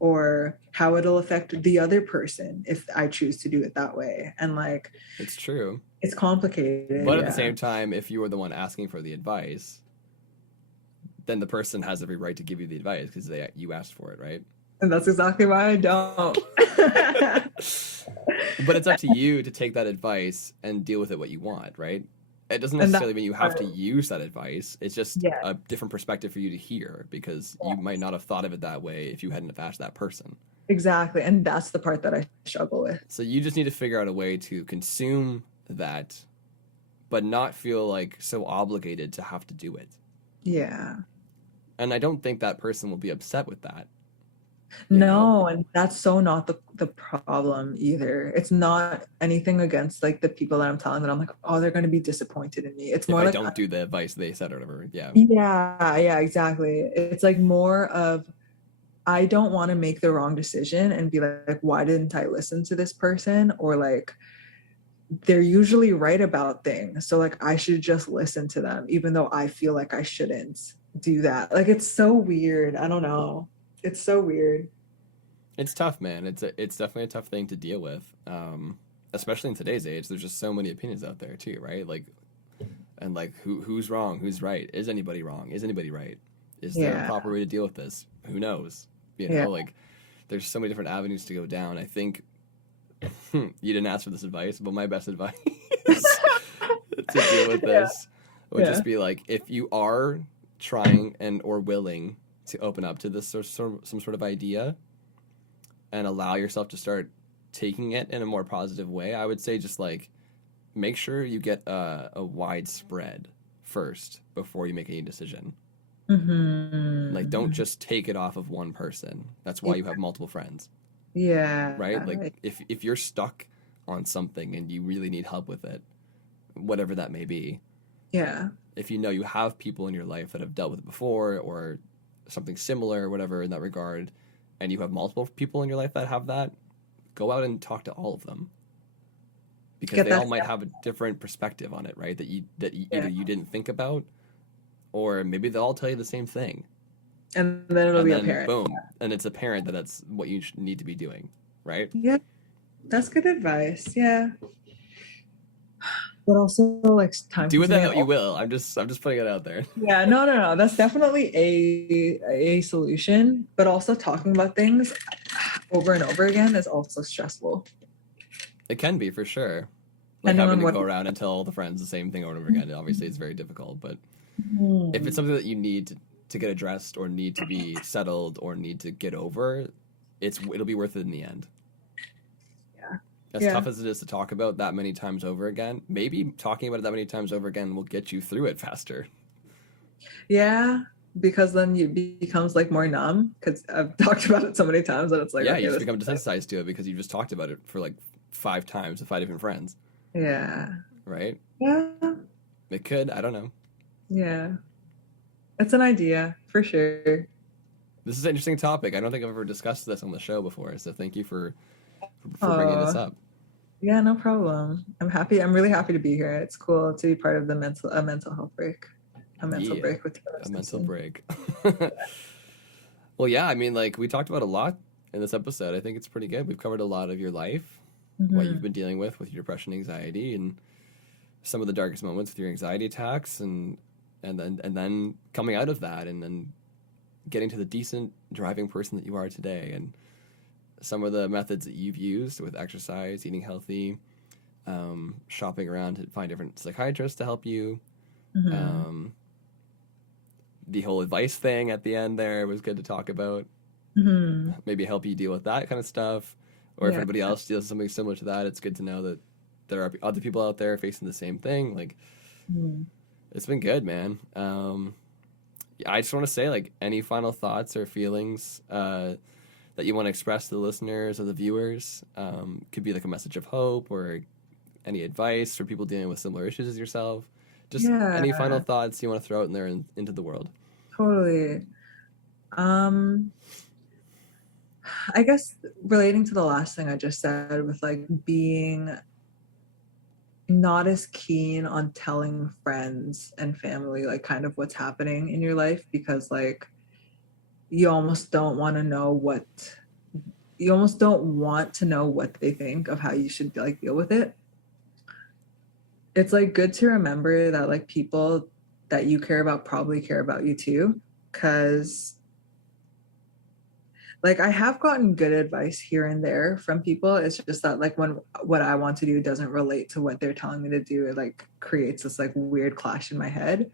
or how it'll affect the other person if I choose to do it that way. And like It's true. it's complicated, But at the yeah. same time, if you were the one asking for the advice, then the person has every right to give you the advice because you asked for it, right? And that's exactly why I don't. But it's up to you to take that advice and deal with it what you want, right? It doesn't And that's necessarily mean you have to use that advice. It's just yeah, a different perspective for you to hear because you might not have thought of it that way if you hadn't have asked that person. exactly. And that's the part that I struggle with. So you just need to figure out a way to consume that, but not feel like so obligated to have to do it. Yeah. And I don't think that person will be upset with that. you know? No, and that's so not the problem either. It's not anything against like the people that I'm telling that I'm like, oh, they're gonna be disappointed in me. It's If more I like, don't do the advice they said or whatever, yeah. yeah, exactly. It's like more of I don't want to make the wrong decision and be like, why didn't I listen to this person? Or like they're usually right about things. So like I should just listen to them, even though I feel like I shouldn't do that. Like it's so weird. I don't know. It's so weird. It's tough, man. It's definitely a tough thing to deal with. Especially in today's age, there's just so many opinions out there too, right? Like, and like who's wrong, who's right? Is anybody wrong? Is anybody right? Is there a Yeah. proper way to deal with this? Who knows? You Yeah. know, like there's so many different avenues to go down. I think you didn't ask for this advice, but my best advice to deal with Yeah. this would Yeah. just be like if you are trying and or willing to open up to this some sort of idea and allow yourself to start taking it in a more positive way, I would say just like make sure you get a wide spread first before you make any decision. Like don't Mm-hmm. just take it off of one person. That's why you have multiple friends, Yeah. right? Like if you're stuck on something and you really need help with it, whatever that may be, Yeah. if you know you have people in your life that have dealt with it before or something similar or whatever in that regard, and you have multiple people in your life that have that, go out and talk to all of them because Get they all that. might have a different perspective on it, right? That Yeah. either you didn't think about, or maybe they'll all tell you the same thing, And then it'll and be then apparent. boom, and it's apparent that that's what you need to be doing, right? Yeah. That's good advice. Yeah. But also like time Do with that consuming. what you will. I'm just putting it out there. Yeah, no. That's definitely a solution. But also talking about things over and over again is also stressful. It can be for sure. Like Depending having on to what. go around and tell all the friends the same thing over and over again. Obviously, it's very difficult, but if it's Mhm. something that you need to get addressed or need to be settled or need to get over, it'll be worth it in the end. Yeah. As Yeah. tough as it is to talk about that many times over again, maybe talking about it that many times over again will get you through it faster. Yeah. Because then you becomes like more numb because I've talked about it so many times that it's like, Yeah, okay, you just this become desensitized to it because you just talked about it for like 5 times with 5 different friends, yeah. right? Yeah. It could, I don't know. Yeah. It's an idea for sure. This is an interesting topic. I don't think I've ever discussed this on the show before, so thank you for bringing this Oh, up. yeah, no problem. I'm happy. I'm really happy to be here. It's cool to be part of the mental health break, a mental Yeah, break with Taylor a mental Simpson. break. Well, yeah, I mean, like we talked about a lot in this episode. I think it's pretty good. We've covered a lot of your life, what you've Hmm. been dealing with your depression, anxiety, and some of the darkest moments with your anxiety attacks, and then coming out of that, and then getting to the decent driving person that you are today, and some of the methods that you've used with exercise, eating healthy, shopping around to find different psychiatrists to help you. Hmm. Um, the whole advice thing at the end there was good to talk about. Hmm. Maybe help you deal with that kind of stuff. Or if Yeah. anybody else deals with something similar to that, it's good to know that there are other people out there facing the same thing. Like, Mhm. it's been good, man. Yeah, I just want to say, like, any final thoughts or feelings that you want to express to the listeners or the viewers could be like a message of hope or any advice for people dealing with similar issues as yourself. Just any final Yeah, thoughts you want to throw out in there into the world. totally. Um, I guess relating to the last thing I just said with like being not as keen on telling friends and family like kind of what's happening in your life because like you almost don't want to know what you almost don't want to know what they think of how you should like deal with it. It's like good to remember that like people that you care about probably care about you too because like I have gotten good advice here and there from people. It's just that like when what I want to do doesn't relate to what they're telling me to do, it like creates this like weird clash in my head.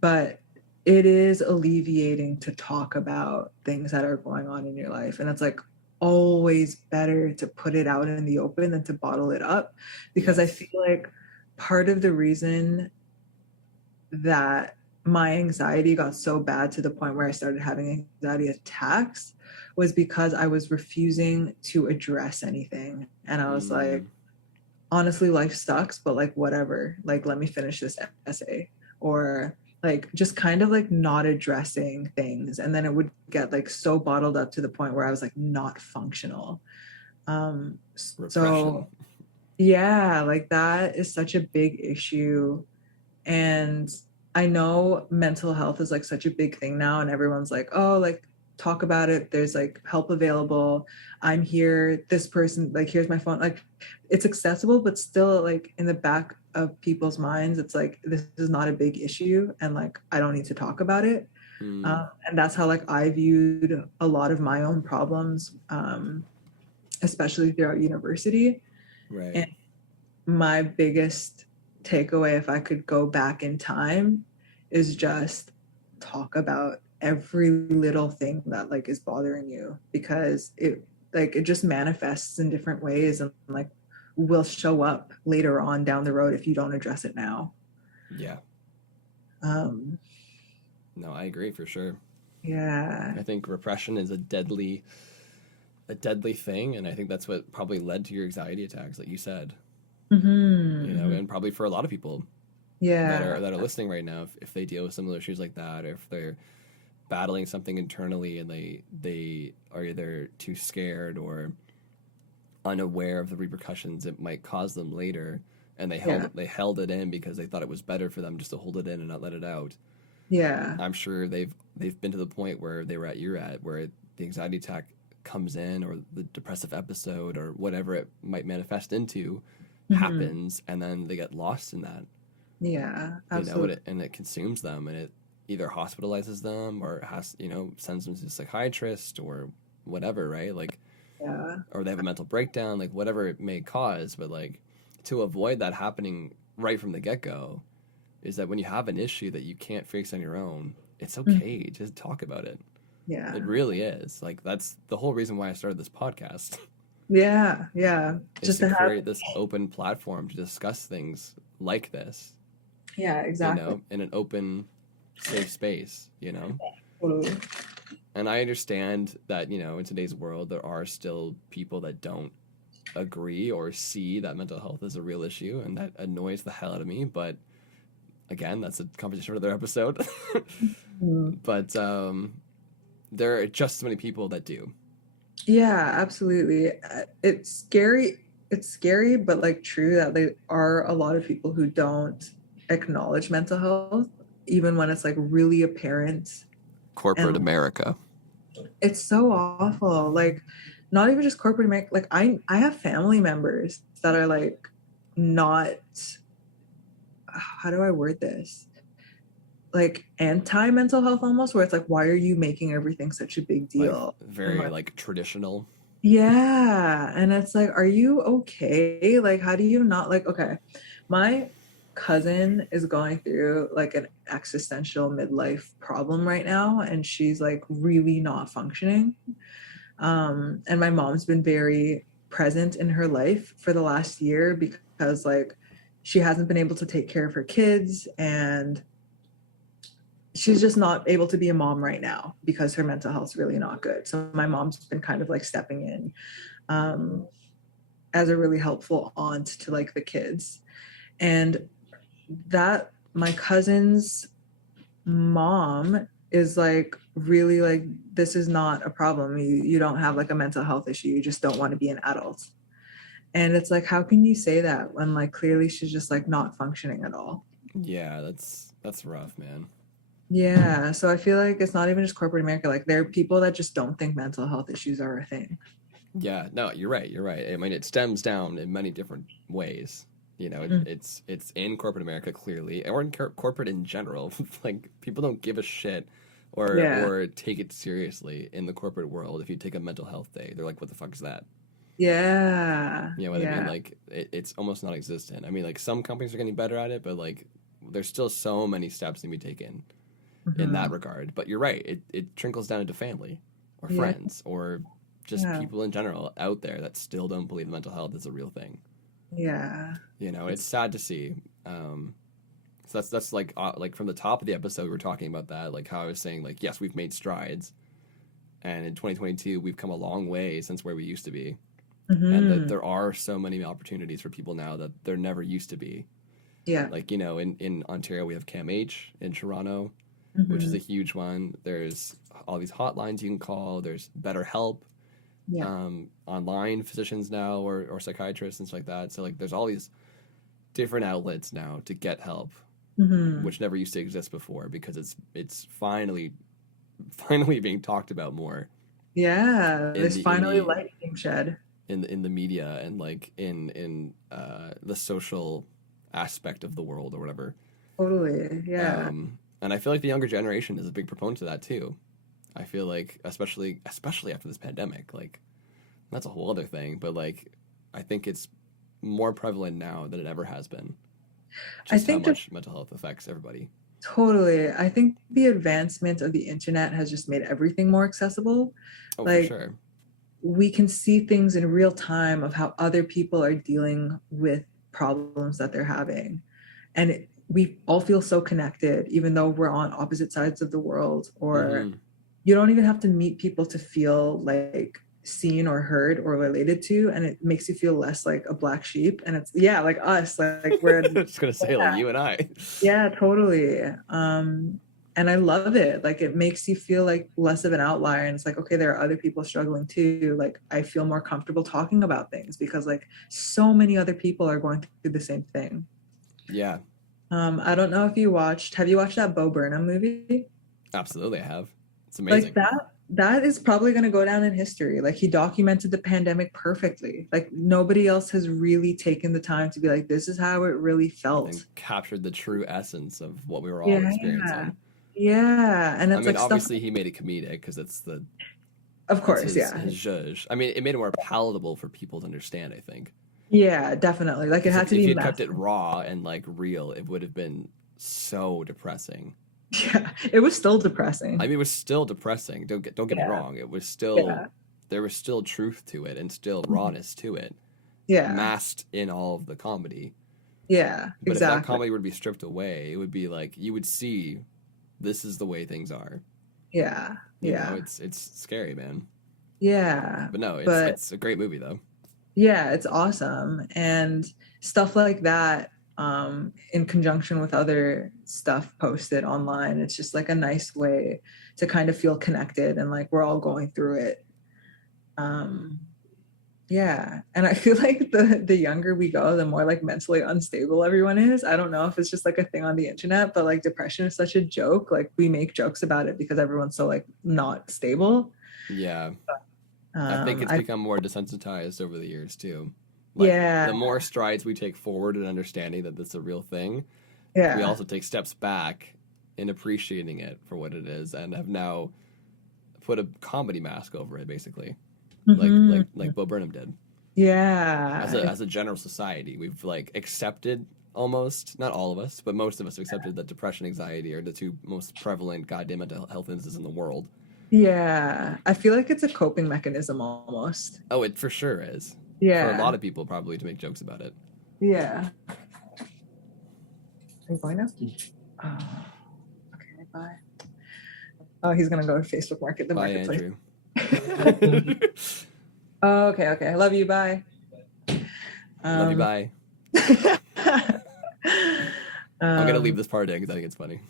But it is alleviating to talk about things that are going on in your life. And it's like always better to put it out in the open than to bottle it up. Because I Yes. feel like part of the reason that my anxiety got so bad to the point where I started having anxiety attacks was because I was refusing to address anything. And I was like, Mm, honestly, life sucks, but like, whatever, like, let me finish this essay. Or like, just kind of like not addressing things. And then it would get like so bottled up to the point where I was like not functional. repression. So yeah, like that is such a big issue. And I know mental health is like such a big thing now, and everyone's like, oh, like talk about it. There's like help available. I'm here. This person, like, here's my phone. Like, it's accessible, but still, like, in the back of people's minds, it's like, this is not a big issue. And like, I don't need to talk about it. Mm, And that's how, like, I viewed a lot of my own problems, especially throughout university. right. And my biggest takeaway, if I could go back in time, is just talk about every little thing that like is bothering you, because it just manifests in different ways, and like will show up later on down the road if you don't address it now. Yeah. um No, I agree for sure. yeah. I think repression is a deadly thing, and I think that's what probably led to your anxiety attacks, like you said. You know, Mm-hmm. and probably for a lot of people Yeah. that are listening right now, if they deal with similar issues like that, or if they're battling something internally and they are either too scared or unaware of the repercussions it might cause them later, and Yeah. they held it in because they thought it was better for them just to hold it in and not let it out. Yeah. I'm sure they've been to the point where they were at you're at, where the anxiety attack comes in, or the depressive episode, or whatever it might manifest into, Mm-hmm. happens, and then they get lost in that, Yeah, you know, absolutely. and it consumes them, and it either hospitalizes them or has, you know, sends them to a psychiatrist or whatever, right? Like, Yeah. or they have a mental breakdown, like whatever it may cause. But like, to avoid that happening right from the get go, is that when you have an issue that you can't fix on your own, it's Mhm. okay. Just talk about it. It Yeah. really is. Like, that's the whole reason why I started this podcast, Yeah, yeah. is Just to to have, create this open platform to discuss things like this, yeah, you exactly. know, in an open, safe space, you know? Totally. And I understand that, you know, in today's world, there are still people that don't agree or see that mental health is a real issue, and that annoys the hell out of me. But again, that's a conversation for another episode. Mm. But there are just so many people that do. Yeah, absolutely. It's scary. It's scary, but like true that there are a lot of people who don't acknowledge mental health, even when it's like really apparent. Corporate And America. it's so awful. Like, not even just corporate America. Like, I have family members that are like not, how do I word this? Like anti mental health almost, where it's like, why are you making everything such a big Like, deal? And very like, like traditional. yeah. And it's like, are you okay? Like, how do you not, like, okay, my cousin is going through like an existential midlife problem right now, and she's like really not functioning. And my mom's been very present in her life for the last year, because like she hasn't been able to take care of her kids, and she's just not able to be a mom right now because her mental health's really not good. So my mom's been kind of like stepping in, um, as a really helpful aunt to like the kids. And that my cousin's mom is like really like, this is not a problem. You don't have like a mental health issue. You just don't want to be an adult. And it's like, how can you say that when like clearly she's just like not functioning at all? Yeah, that's rough, man. Yeah. So I feel like it's not even just corporate America. Like, there are people that just don't think mental health issues are a thing. Yeah, no, you're right. You're right. I mean, it stems down in many different ways. You know, Mm. it's in corporate America clearly, or in corporate in general. Like, people don't give a shit Yeah. or take it seriously in the corporate world. If you take a mental health day, they're like, "What the fuck is that?" Yeah. You know what I mean? Yeah. Like, it's almost non-existent. I mean, like, some companies are getting better at it, but like, there's still so many steps to be taken in that Hmm. regard. But you're right. It trickles down into family or Yeah. friends or just Yeah. people in general out there that still don't believe mental health is a real thing. Yeah. You know, it's It's sad to see. So that's like from the top of the episode we were talking about that, like how I was saying like yes, we've made strides, and in 2022 we've come a long way since where we used to be, and that there are so many opportunities for people now that there never used to be. Yeah. Like, you know, in Ontario we have CAMH, in Toronto, which is Mm-hmm. a huge one. There's all these hotlines you can call. There's BetterHelp, Yeah. online physicians now, or psychiatrists and stuff like that. So like there's all these different outlets now to get help, Mm-hmm. which never used to exist before because it's finally being talked about more Yeah. in There's the in finally the light being shed. in the media and like in the social aspect of the world or whatever. Totally. Yeah. And I feel like the younger generation is a big proponent of that too. I feel like especially after this pandemic, like that's a whole other thing, but like I think it's more prevalent now than it ever has been. I Just how think just much mental health affects everybody. totally. I think the advancement of the internet has just made everything more accessible. Oh, for Like sure. we can see things in real time of how other people are dealing with problems that they're having. And we all feel so connected, even though we're on opposite sides of the world, or Mm-hmm. you don't even have to meet people to feel like seen or heard or related to, and it makes you feel less like a black sheep. And it's yeah, like us, like we're Just gonna say like yeah, you and I. yeah, totally. And I love it. Like it makes you feel like less of an outlier, and it's like okay, there are other people struggling too. Like I feel more comfortable talking about things because like so many other people are going through the same thing. Yeah, I don't know if have you watched that Bo Burnham movie? absolutely. I have. It's Like amazing. that is probably going to go down in history. Like he documented the pandemic perfectly. Like nobody else has really taken the time to be like, this is how it really And felt. captured the true essence of what we were all Yeah. experiencing. Yeah. And I it's mean, like stuff, obviously he made it comedic because of that's course. Yeah. his zhuzh. I mean, it made it more palatable for people to understand, I think. Yeah, definitely. Like it Because had to if be he had kept messy. it raw and like real, it would have been so depressing. Yeah. It was still depressing. I mean, it was still depressing. Don't get me Yeah. wrong. It was still Yeah. there was still truth to it and still Mhm. rawness to it, Yeah. masked in all of the comedy. Yeah. But if that Exactly. comedy would be stripped away, it would be like you would see this is the way things are. Yeah. You know, Yeah. it's scary, man. Yeah. But no, But it's a great movie though. yeah, it's awesome. And stuff like that, in conjunction with other stuff posted online, it's just like a nice way to kind of feel connected and like we're all going through it. Um, yeah. And I feel like the younger we go, the more like mentally unstable everyone is. I don't know if it's just like a thing on the internet, but like depression is such a joke. Like we make jokes about it because everyone's so like not stable. Yeah, I think it's I become more desensitized over the years too. Like yeah, the more strides we take forward in understanding that this is a real thing, we yeah. also take steps back in appreciating it for what it is, and have now put a comedy mask over it, basically, like Mhm. like like Bo Burnham did. As Yeah. a general society, we've like accepted almost not all of us, but most of us have accepted that depression, anxiety are the two most prevalent goddamn mental health illnesses in the world. Yeah. I feel like it's a coping mechanism almost. Oh, it for sure is. For a lot Yeah. of people, probably to make jokes about it. Yeah. Are you going now? Oh, okay, bye. Oh, he's gonna go to Facebook Market, the Bye, marketplace. Andrew. Oh, okay, okay. I love you. Bye. Love you. Bye. I'm gonna leave this part in because I think it's funny.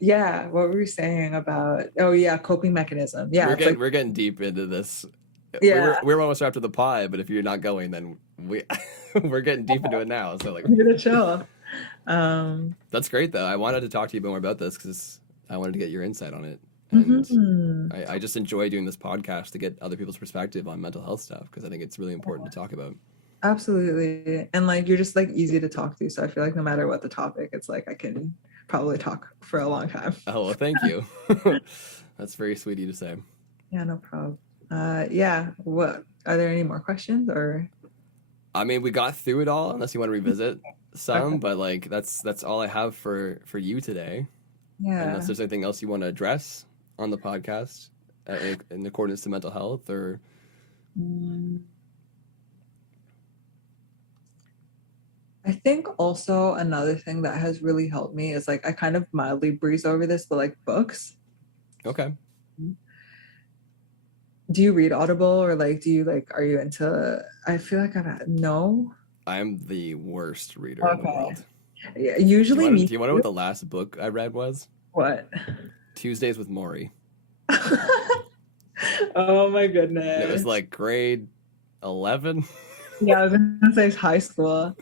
Yeah, what were we saying about oh yeah, coping mechanism. Yeah, it's like We're getting deep into this. yeah, We're almost after the pie, but if you're not going, then we're getting deep into it now. So like I'm gonna chill. Um that's great though. I wanted to talk to you more about this because I wanted to get your insight on it, and mhm. I just enjoy doing this podcast to get other people's perspective on mental health stuff because I think it's really important to talk about. Absolutely. And like you're just like easy to talk to. So I feel like no matter what the topic, it's like I can probably talk for a long time. Oh well, thank you. That's very sweet of you to say. Yeah, no problem. Yeah. What are there any more questions or I mean, we got through it all, unless you want to revisit some, okay. but like that's all I have for you today. Unless Yeah. there's anything else you want to address on the podcast in accordance to mental health, or Mm, I think also another thing that has really helped me is like I kind of mildly breeze over this, but like books. Okay. Do you read Audible or like do you like are you into I feel like I've had no. I'm the worst reader in the Okay. world. Yeah, usually me Do you want to know too. what the last book I read was? What? Tuesdays with Maury. Oh my And it was goodness. like grade 11. Yeah, I was gonna say it's high school.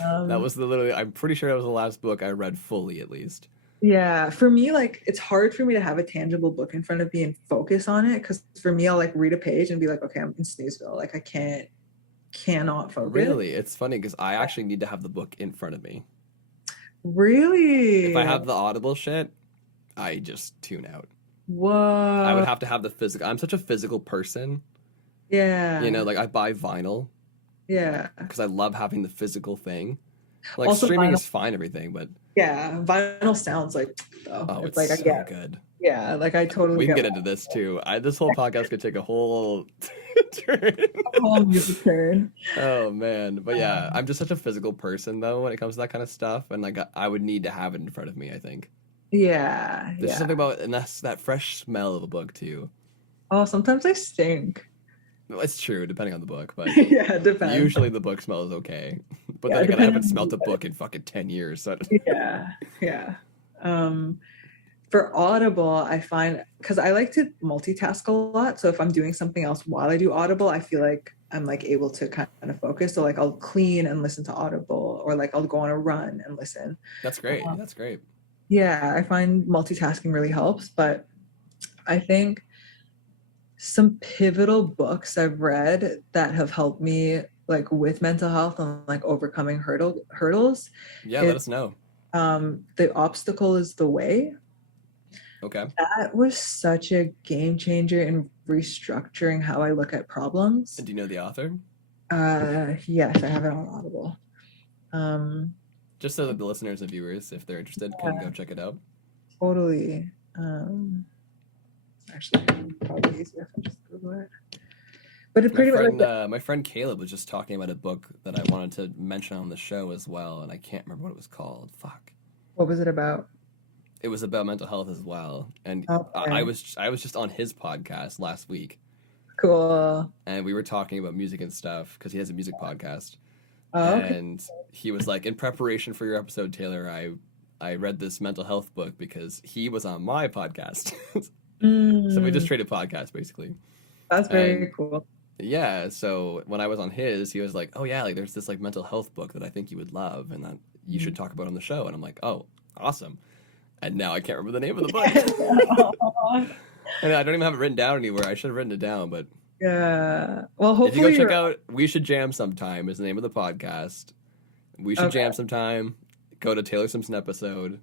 That Um, was the literally, I'm pretty sure that was the last book I read fully, at least. yeah, for me, like it's hard for me to have a tangible book in front of me and focus on it because for me, I'll like read a page and be like, okay, I'm in Snoozeville. Like I cannot focus. Really, it's funny because I actually need to have the book in front of me. If I Really? have the Audible shit, I just tune out. I would What? have to have the physical. I'm such a physical person. You know, Yeah, like I buy vinyl yeah. because I love having the physical thing. Like Also, streaming vinyl. is fine, everything, but Yeah, vinyl sounds like though. oh, It's it's like I so get. good. Yeah, like I totally We can get get into this too. This whole podcast could take a whole turn. a whole music turn. Oh man, but yeah, Um, I'm just such a physical person though when it comes to that kind of stuff, and like I would need to have it in front of me. I think yeah, there's just yeah. something about, and that's that fresh smell of a book too. Oh, sometimes I stink. Well, it's true, depending on the book, but Yeah, it depends. usually the book smells okay. But Yeah, then it again, I depends haven't on smelt the a book in fucking 10 years. So yeah, yeah. Um, for Audible, I find because I like to multitask a lot. So if I'm doing something else while I do Audible, I feel like I'm like able to kind of focus. So like I'll clean and listen to Audible, or like I'll go on a run and listen. that's great. Uh, That's great. yeah, I find multitasking really helps. But I think some pivotal books I've read that have helped me like with mental health and like overcoming hurdles Yeah, is let us know. The Obstacle is the Way. Okay. That was such a game changer in restructuring how I look at problems. And do you know the author? Yes, I have it on Audible. Um, Just so that the listeners and viewers, if they're interested, can yeah, go check it out. totally. Actually, probably easier if I just Google it. But it pretty much like My friend Caleb was just talking about a book that I wanted to mention on the show as well, and I can't remember what it was called. Fuck. what was it about? It was about mental health as well, and Okay, I was just on his podcast last week, cool. and we were talking about music and stuff because he has a music podcast, Oh, okay. and he was like, in preparation for your episode, Taylor, I read this mental health book because he was on my podcast, so we just Mm, traded podcasts basically, that's and very cool. yeah, so when I was on his, he was like, "Oh yeah, like there's this like mental health book that I think you would love and that you should talk about on the show." And I'm like, "Oh, awesome." And now I can't remember the name of the book. And I don't even have it written down anywhere. I should have written it down, but Yeah. Well, if you go hopefully check you're out We Should Jam Sometime is the name of the podcast. We Should okay. Jam Sometime. Go to Taylor Simpson episode.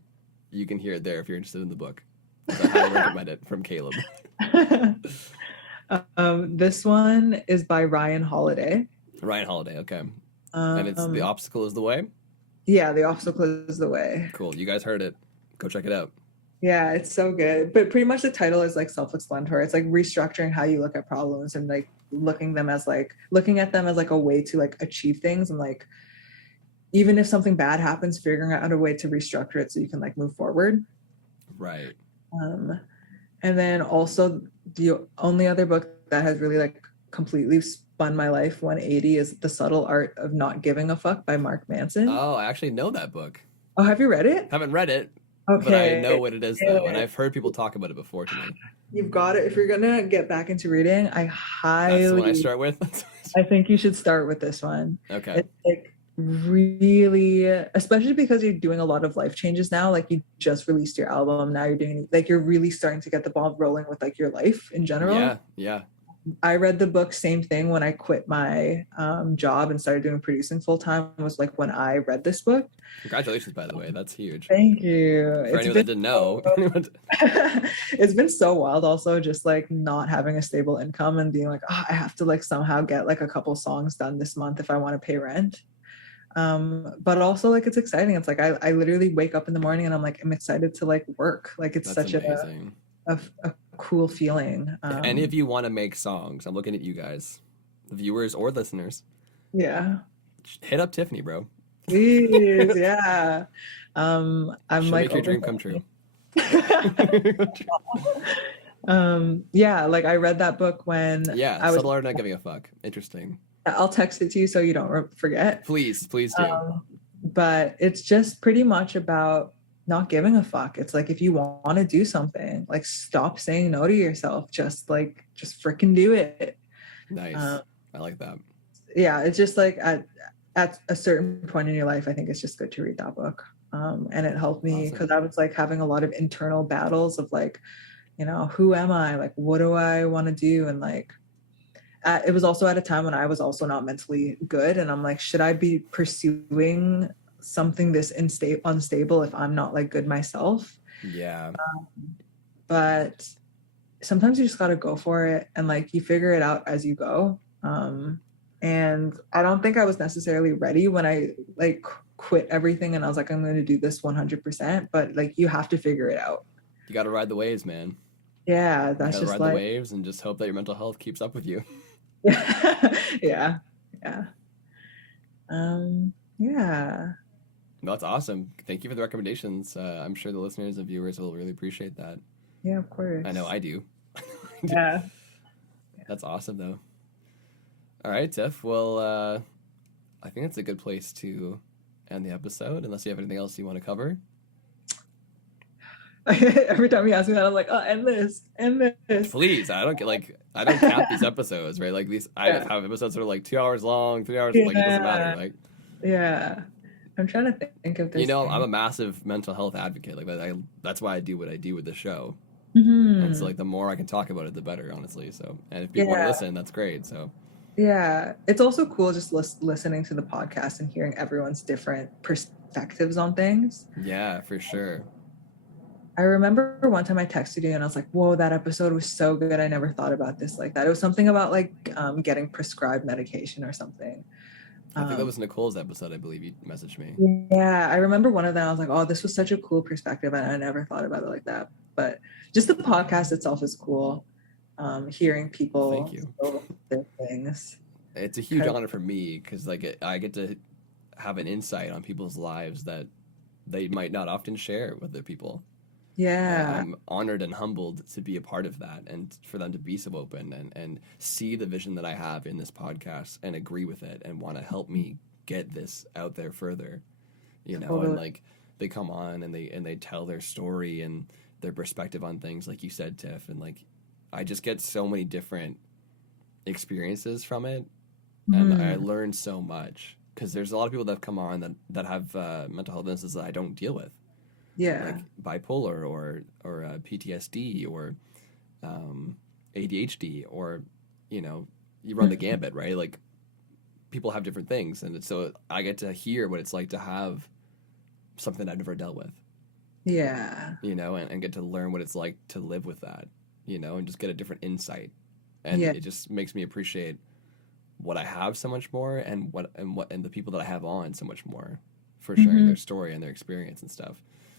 You can hear it there if you're interested in the book. So I highly recommend it from Caleb. This one is by Ryan Holiday. Ryan Holiday, okay. And it's The Um, Obstacle is the Way. yeah, The Obstacle is the Way. Cool. You guys heard it. Go check it out. Yeah, it's so good. But pretty much the title is like self-explanatory. It's like restructuring how you look at problems and like looking at them as like a way to like achieve things and like even if something bad happens, figuring out a way to restructure it so you can like move forward. Right. Um, and then also the only other book that has really like completely spun my life 180 is The Subtle Art of Not Giving a Fuck by Mark Manson. Oh, I actually know that book. Oh, have you read it? Haven't read it, but I know Okay. what it is though, and I've heard people talk about it before to me. You've got it. If you're gonna get back into reading, That's the one I start with. I think you should start with this one. Okay. It's like really, especially because you're doing a lot of life changes now. Like you just released your album. Now you're doing like you're really starting to get the ball rolling with like your life in general. Yeah, yeah. I read the book, same thing when I quit my job and started doing producing full time was like when I read this book. Congratulations, by the way. That's huge. Thank you. For anyone that didn't know. It's been so wild also just like not having a stable income and being like, oh, I have to like somehow get like a couple songs done this month if I want to pay rent. But also like it's exciting. It's like I literally wake up in the morning and I'm excited to like work. Like it's That's such amazing. a cool feeling. If any of you want to make songs, I'm looking at you guys, the viewers or listeners, Yeah. hit up Tiffany, bro. Please, yeah. I'm She'll like make your dream open come true. yeah, like I read that book when Yeah, I was, subtle art not giving a fuck. Interesting. I'll text it to you so you don't forget. Please, please do. But it's just pretty much about not giving a fuck. It's like if you want to do something, like stop saying no to yourself. Just freaking do it. Nice. I like that. Yeah, it's just like at a certain point in your life, I think it's just good to read that book. And it helped me because I was like having a lot of internal battles of like, who am I? Like, what do I want to do? And like, it was also at a time when I was also not mentally good. And I'm like, should I be pursuing something this unstable if I'm not like good myself? Yeah. But sometimes you just got to go for it and like you figure it out as you go. And I don't think I was necessarily ready when I like quit everything and I was like, I'm going to do this 100%. But like, you have to figure it out. You got to ride the waves, man. Yeah, You that's got to just ride like the waves and just hope that your mental health keeps up with you. yeah, yeah. Yeah. That's awesome. Thank you for the recommendations. I'm sure the listeners and viewers will really appreciate that. Yeah, of course. I know I do. Yeah. That's awesome, though. All right, Tiff. Well, I think that's a good place to end the episode, unless you have anything else you want to cover. Every time you ask me that, I'm like, oh, end this. Please, I don't cap these episodes, right? Like these, I have episodes that are like 2 hours long, 3 hours. Like it doesn't matter. Like, yeah, I'm trying to think of this. I'm a massive mental health advocate. Like that's why I do what I do with the show. Mm-hmm. And so like the more I can talk about it, the better, honestly. So, and if people want to listen, that's great. So. Yeah, it's also cool just listening to the podcast and hearing everyone's different perspectives on things. Yeah, for sure. I remember one time I texted you and I was like, whoa, that episode was so good. I never thought about this like that. It was something about like getting prescribed medication or something. I think that was Nicole's episode. I believe you messaged me. Yeah, I remember one of them. I was like, oh, this was such a cool perspective. And I never thought about it like that. But just the podcast itself is cool. Hearing people their things. It's a huge honor for me because like I get to have an insight on people's lives that they might not often share with other people. Yeah. I'm honored and humbled to be a part of that and for them to be so open and see the vision that I have in this podcast and agree with it and want to help me get this out there further, totally. And like they come on and they tell their story and their perspective on things like you said, Tiff, and like I just get so many different experiences from it and I learn so much because there's a lot of people that have come on that have mental health illnesses that I don't deal with. Yeah, like bipolar or PTSD or ADHD or you run the gambit, right? Like people have different things, and so I get to hear what it's like to have something I've never dealt with. Yeah, and get to learn what it's like to live with that, and just get a different insight, and it just makes me appreciate what I have so much more, and the people that I have on so much more for sharing their story and their experience and stuff.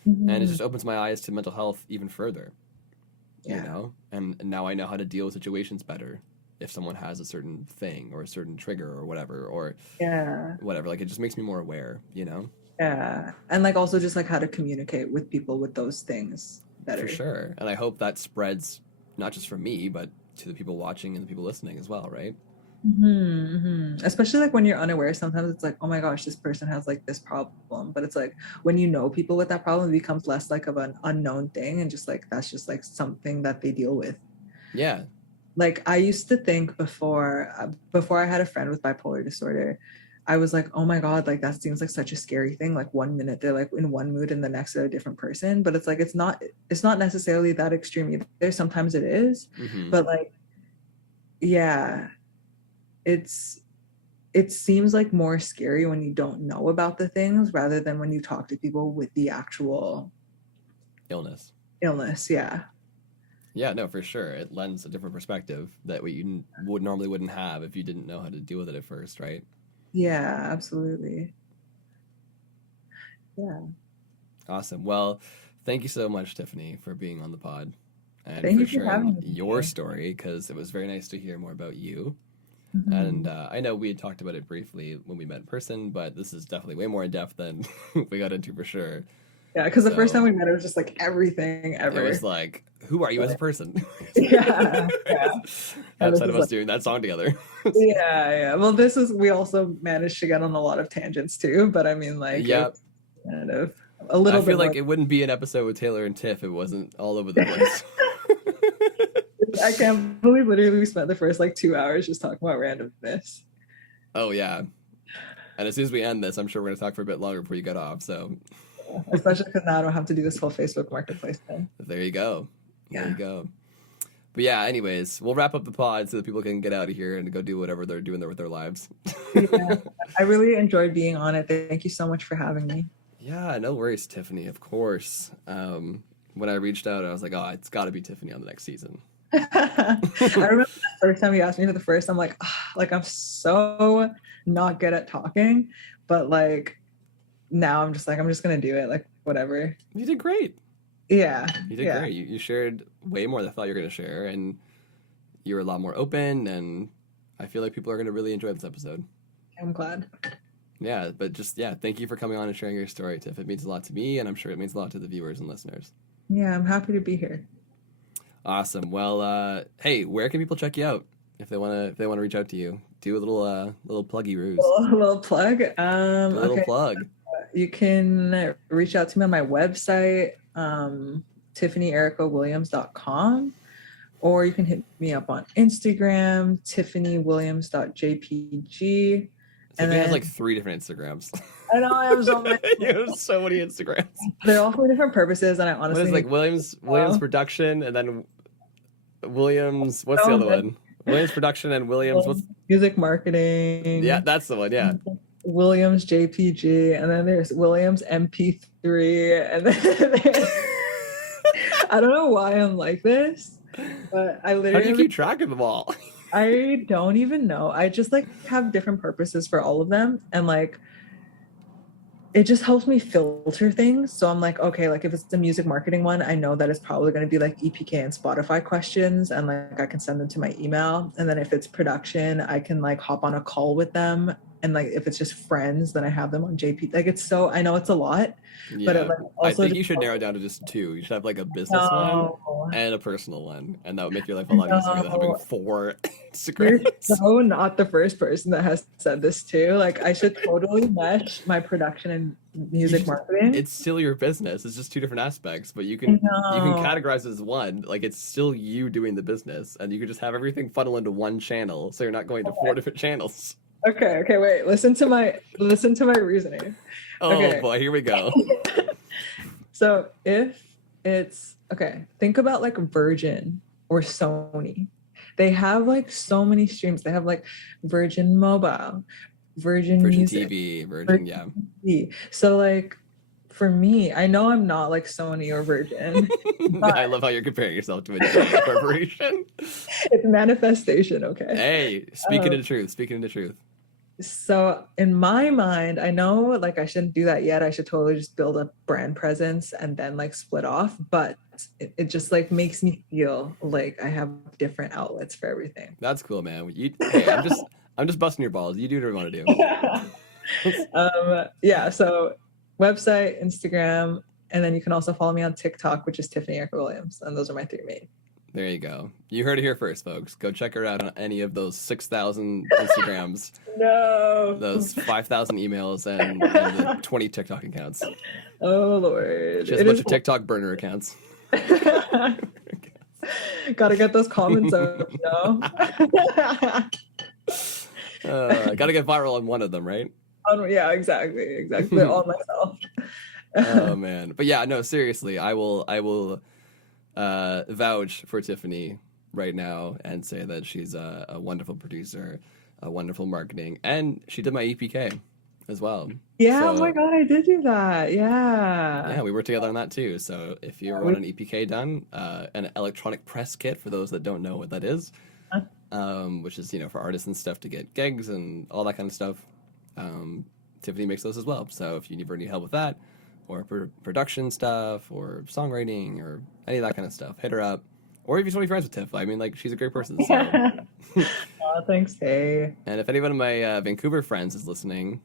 And it just opens my eyes to mental health even further, and now I know how to deal with situations better if someone has a certain thing or a certain trigger or whatever, or whatever. Like it just makes me more aware, Yeah, and like also just like how to communicate with people with those things better. For sure, and I hope that spreads not just for me, but to the people watching and the people listening as well, right? Especially like when you're unaware, sometimes it's like, oh my gosh, this person has like this problem, but it's like when you know people with that problem, it becomes less like of an unknown thing and just like that's just like something that they deal with. Yeah, like I used to think before I had a friend with bipolar disorder, I was like, oh my god, like that seems like such a scary thing. Like 1 minute they're like in one mood and the next they're a different person, but it's like it's not necessarily that extreme either. Sometimes it is, but like yeah, it seems like more scary when you don't know about the things rather than when you talk to people with the actual illness. Yeah, no, for sure. It lends a different perspective that you wouldn't have if you didn't know how to deal with it at first, right? Yeah, absolutely. Yeah. Awesome. Well, thank you so much, Tiffany, for being on the pod and thank for you for sharing having me. your story, because it was very nice to hear more about you. And I know we had talked about it briefly when we met in person, but this is definitely way more in depth than we got into for sure. Yeah, because the first time So we met, it was just like everything it was ever. like, who are you as a But person? yeah, yeah. And this Outside is of us like, doing that song together. yeah, yeah. Well, this is, we also managed to get on a lot of tangents too, but I mean, like, Yeah, it's kind of a I little feel bit like more. it wouldn't be an episode with Taylor and Tiff if it wasn't all over the place. I can't believe literally we spent the first like 2 hours just talking about randomness. Oh yeah. And as soon as we end this, I'm sure we're gonna talk for a bit longer before you get off. So Especially because now I don't have to do this whole Facebook Marketplace thing. there you go. There Yeah. you go. But yeah, anyways, we'll wrap up the pod so that people can get out of here and go do whatever they're doing there with their lives. Yeah. I really enjoyed being on it. Thank you so much for having me. Yeah, no worries, Tiffany, of course. When I reached out, I was like, oh, it's got to be Tiffany on the next season. I remember the first time you asked me for the first, I'm like, "Ah, like I'm so not good at talking, but like now I'm just like, I'm just gonna do it, like whatever. You did great. Yeah. You did Yeah. great. You shared way more than I thought you were going to share, and you were a lot more open, and I feel like people are going to really enjoy this episode. I'm glad. Yeah, but just, yeah, thank you for coming on and sharing your story, Tiff. It means a lot to me, and I'm sure it means a lot to the viewers and listeners. Yeah, I'm happy to be here. Awesome. Well, hey, where can people check you out if they want to reach out to you? Do a little pluggy ruse. A little plug. Do a little Okay. plug. You can reach out to me on my website, tiffanyericawilliams.com, or you can hit me up on Instagram, tiffanywilliams.jpg. Tiffany has like 3 different Instagrams. I know I have so many. You have so many Instagrams. They're all for different purposes, and I What honestly is like Williams Production, and then Williams? What's the Oh, other one? Williams Production and Williams. What's music marketing. yeah? That's the one. Yeah. Williams JPG, and then there's Williams MP3, and then I don't know why I'm like this, but I How do you literally keep track of them all? I don't even know. I just like have different purposes for all of them, and like it just helps me filter things. So I'm like, okay, like if it's the music marketing one, I know that it's probably going to be like EPK and Spotify questions, and like I can send them to my email. And then if it's production, I can like hop on a call with them. And like if it's just friends, then I have them on JP. Like it's so, I know it's a lot, but it Yeah. like I also think you should narrow it down to just 2. You should have like a business one no, and a personal one, and that would make your life a lot easier than having No. 4 you're Instagrams. so not the first person that has said this too. Like I should totally mesh my production and music marketing. It's still your business. It's just 2 different aspects, but you can categorize it as one. Like it's still you doing the business, and you can just have everything funnel into one channel, so you're not going to 4 different channels. Okay, wait. Listen to my reasoning. Oh Okay. boy, here we go. So if it's okay, think about like Virgin or Sony. They have like so many streams. They have like Virgin Mobile, Virgin Music, TV, Virgin, yeah. TV. So like for me, I know I'm not like Sony or Virgin. I love how you're comparing yourself to a giant corporation. It's manifestation, okay? Hey, speaking of truth, speaking of the truth. So in my mind, I know like I shouldn't do that yet. I should totally just build a brand presence and then like split off. But it just like makes me feel like I have different outlets for everything. That's cool, man. Hey, I'm just busting your balls. You do whatever you want to do. Yeah, so website, Instagram, and then you can also follow me on TikTok, which is Tiffany Erica Williams. And those are my 3 main. There you go. You heard it here first, folks. Go check her out on any of those 6,000 Instagrams, No. those 5,000 emails, and the 20 TikTok accounts. Oh Lord. Just a bunch of TikTok burner accounts. Gotta get those comments up, you know? Gotta get viral on one of them, right? Yeah, exactly. All myself. Oh man. But yeah, no, seriously, I will vouch for Tiffany right now and say that she's a wonderful producer, a wonderful marketing, and she did my EPK as well. Yeah, So, oh my God, I did do that. Yeah. yeah, we worked together on that too. So if you ever want an EPK done, an electronic press kit for those that don't know what that is, which is for artists and stuff to get gigs and all that kind of stuff. Tiffany makes those as well. So if you ever need help with that, or production stuff, or songwriting, or any of that kind of stuff, hit her up. Or if you just want to be friends with Tiff, I mean, like she's a great person. So. Oh, thanks. Hey. And if anyone of my Vancouver friends is listening,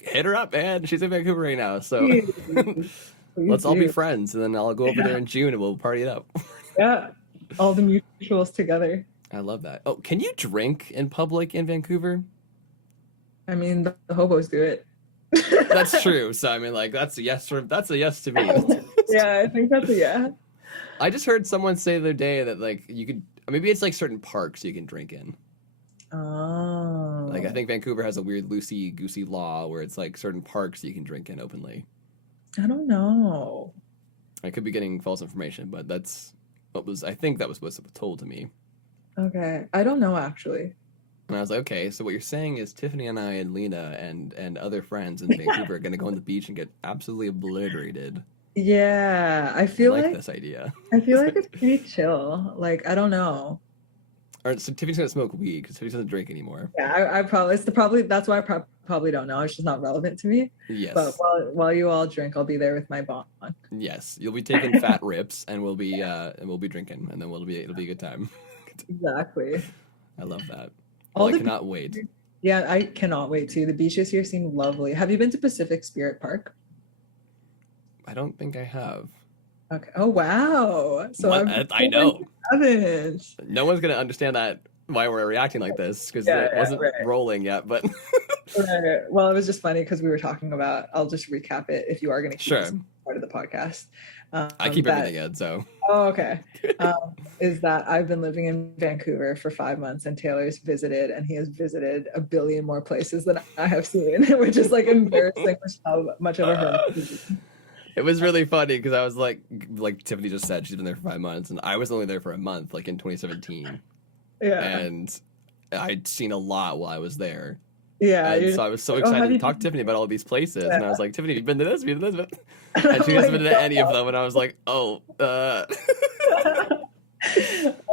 hit her up, man. She's in Vancouver right now, so Please let's all be do. friends, and then I'll go over there in June and we'll party it up. Yeah. All the mutuals together. I love that. Oh, can you drink in public in Vancouver? I mean, the hobos do it. That's true. So I mean, like, that's a yes to me. Yeah, I think that's a yeah. I just heard someone say the other day that like you could maybe it's like certain parks you can drink in. Oh. Like I think Vancouver has a weird loosey goosey law where it's like certain parks you can drink in openly. I don't know. I could be getting false information, but that's I think that was what was told to me. Okay. I don't know actually. And I was like, okay, so what you're saying is Tiffany and I and Lena and other friends in Vancouver are going to go on the beach and get absolutely obliterated. Yeah, I I feel like like this idea. it's pretty chill. Like I don't know. Or so Tiffany's going to smoke weed because Tiffany doesn't drink anymore. Yeah, I probably that's why I probably don't know. It's just not relevant to me. Yes. But while you all drink, I'll be there with my bond. Yes, you'll be taking fat rips and we'll be drinking and then it'll be a good time. Exactly. I love that. All Well, I the cannot wait. Yeah, I cannot wait to. The beaches here seem lovely. Have you been to Pacific Spirit Park? I don't think I have. Okay. Oh wow. So I know. haven't. No one's gonna understand that why we're reacting like this because Yeah, it wasn't right. rolling yet. But Right. Well, it was just funny because we were talking about. I'll just recap it if you are going to keep sure, this part of the podcast. I keep everything in. So Oh, okay. Is that I've been living in Vancouver for 5 months and Taylor's visited and he has visited a billion more places than I have seen, which is like embarrassing for how much of a her. it was really funny because I was like Tiffany just said, she's been there for 5 months, and I was only there for a month, like in 2017. Yeah. And I'd seen a lot while I was there. Yeah. And so I was so excited to talk to Tiffany about all these places. And I was like, Tiffany, you've been to this, you've been to this. And she hasn't been to any of them. And I was like, oh,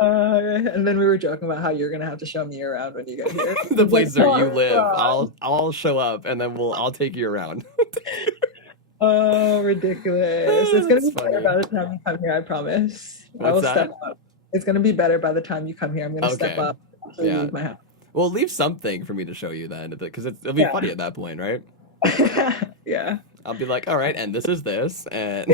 And then we were joking about how you're going to have to show me around when you get here. the places where you live, I'll show up and then I'll take you around. Oh, ridiculous. It's going to be That's better funny. by the time you come here, I promise. I will What's that? step up. It's going to be better by the time you come here. I'm going to step Okay. up to Yeah. leave my house. Well, leave something for me to show you then, because it'll be Yeah. funny at that point, right? Yeah. I'll be like, all right, and this is this, and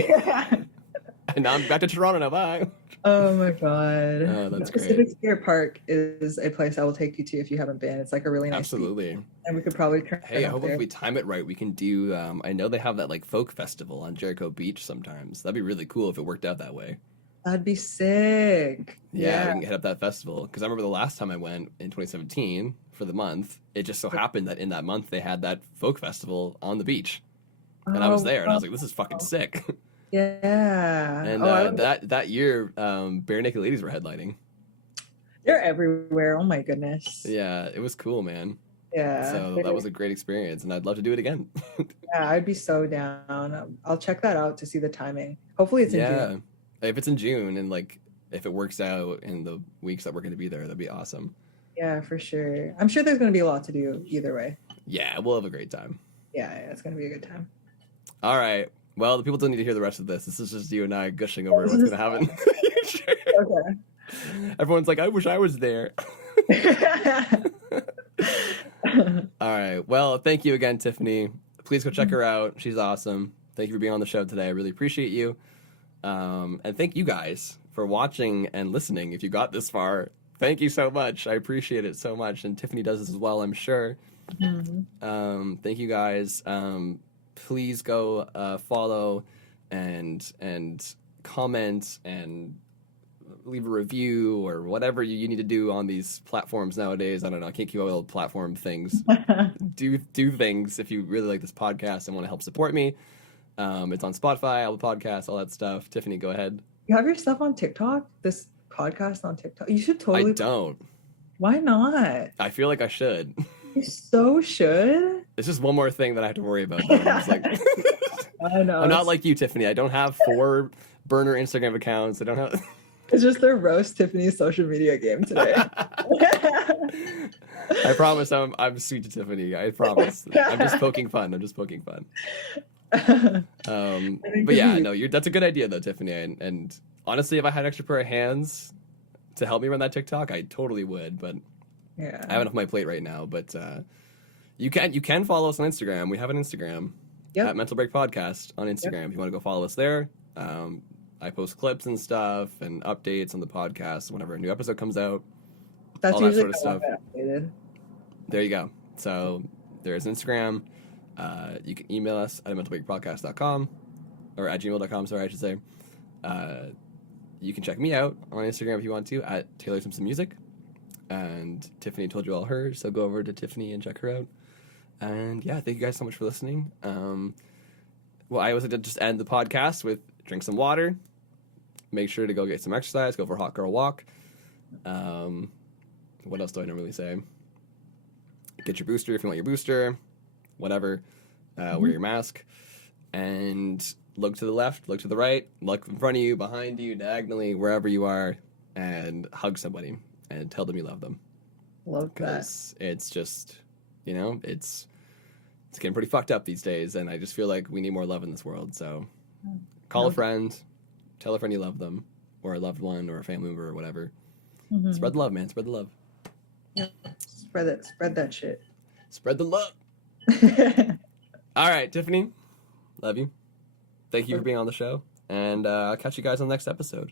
now I'm back to Toronto now, bye. Oh my god. Oh, that's Pacific great. Spirit Park is a place I will take you to if you haven't been. It's like a really nice beach. Absolutely. And we could probably turn Hey, I up hope there. if we time it right, we can do, I know they have that like folk festival on Jericho Beach sometimes. That'd be really cool if it worked out that way. That'd be sick. Yeah, we can hit up that festival. Because I remember the last time I went in 2017 for the month, it just so happened that in that month they had that folk festival on the beach. And I was there, and I was like, this is fucking sick. Yeah. And that year, Bare Naked Ladies were headlining. They're everywhere. Oh my goodness. Yeah, it was cool, man. Yeah. So that was a great experience, and I'd love to do it again. Yeah, I'd be so down. I'll check that out to see the timing. Hopefully it's in June. If it's in June, and like if it works out in the weeks that we're going to be there, that'd be awesome. Yeah, for sure. I'm sure there's going to be a lot to do either way. Yeah, we'll have a great time. Yeah, it's going to be a good time. All right. Well, the people don't need to hear the rest of this. This is just you and I gushing over what's going to happen. Okay. Everyone's like, I wish I was there. All right. Well, thank you again, Tiffany. Please go check her out. She's awesome. Thank you for being on the show today. I really appreciate you. And thank you guys for watching and listening. If you got this far, thank you so much. I appreciate it so much. And Tiffany does this as well, I'm sure. Mm-hmm. Thank you guys. Please go follow and comment and leave a review or whatever you need to do on these platforms nowadays. I don't know. I can't keep up with all the platform things. do things if you really like this podcast and want to help support me. It's on Spotify, Apple Podcasts, all that stuff. Tiffany, go ahead. You have your stuff on TikTok? This podcast on TikTok? You should totally. I don't. Why not? I feel like I should. You so should. It's just one more thing that I have to worry about. I'm just like, I know. I'm not like you, Tiffany. I don't have 4 burner Instagram accounts. I don't have. It's just their roast Tiffany's social media game today. I promise I'm sweet to Tiffany. I promise. I'm just poking fun. But yeah, no, that's a good idea though, Tiffany. And honestly, if I had an extra pair of hands to help me run that TikTok, I totally would. But Yeah. I have enough on my plate right now, but you can follow us on Instagram. We have an Instagram at Mental Break Podcast on Instagram. If you want to go follow us there, I post clips and stuff and updates on the podcast whenever a new episode comes out. That's all usually that sort of stuff. Updated. There you go. So there's Instagram. You can email us at mentalbreakpodcast.com or at gmail.com, sorry, I should say. You can check me out on Instagram if you want to at Taylor Simpson Music. And Tiffany told you all hers, so go over to Tiffany and check her out. And yeah, thank you guys so much for listening. Well, I always like to just end the podcast with drink some water, make sure to go get some exercise, go for a hot girl walk. What else do I normally say? Get your booster if you want your booster, whatever. Wear your mask. And look to the left, look to the right, look in front of you, behind you, diagonally, wherever you are, and hug somebody and tell them you love them. Love that. Because it's just, it's getting pretty fucked up these days, and I just feel like we need more love in this world. So call a friend, tell a friend you love them, or a loved one, or a family member, or whatever. Mm-hmm. Spread the love, man. Spread the love. Yeah. Spread that shit. Spread the love. All right, Tiffany. Love you. Thank you for being on the show. And I'll catch you guys on the next episode.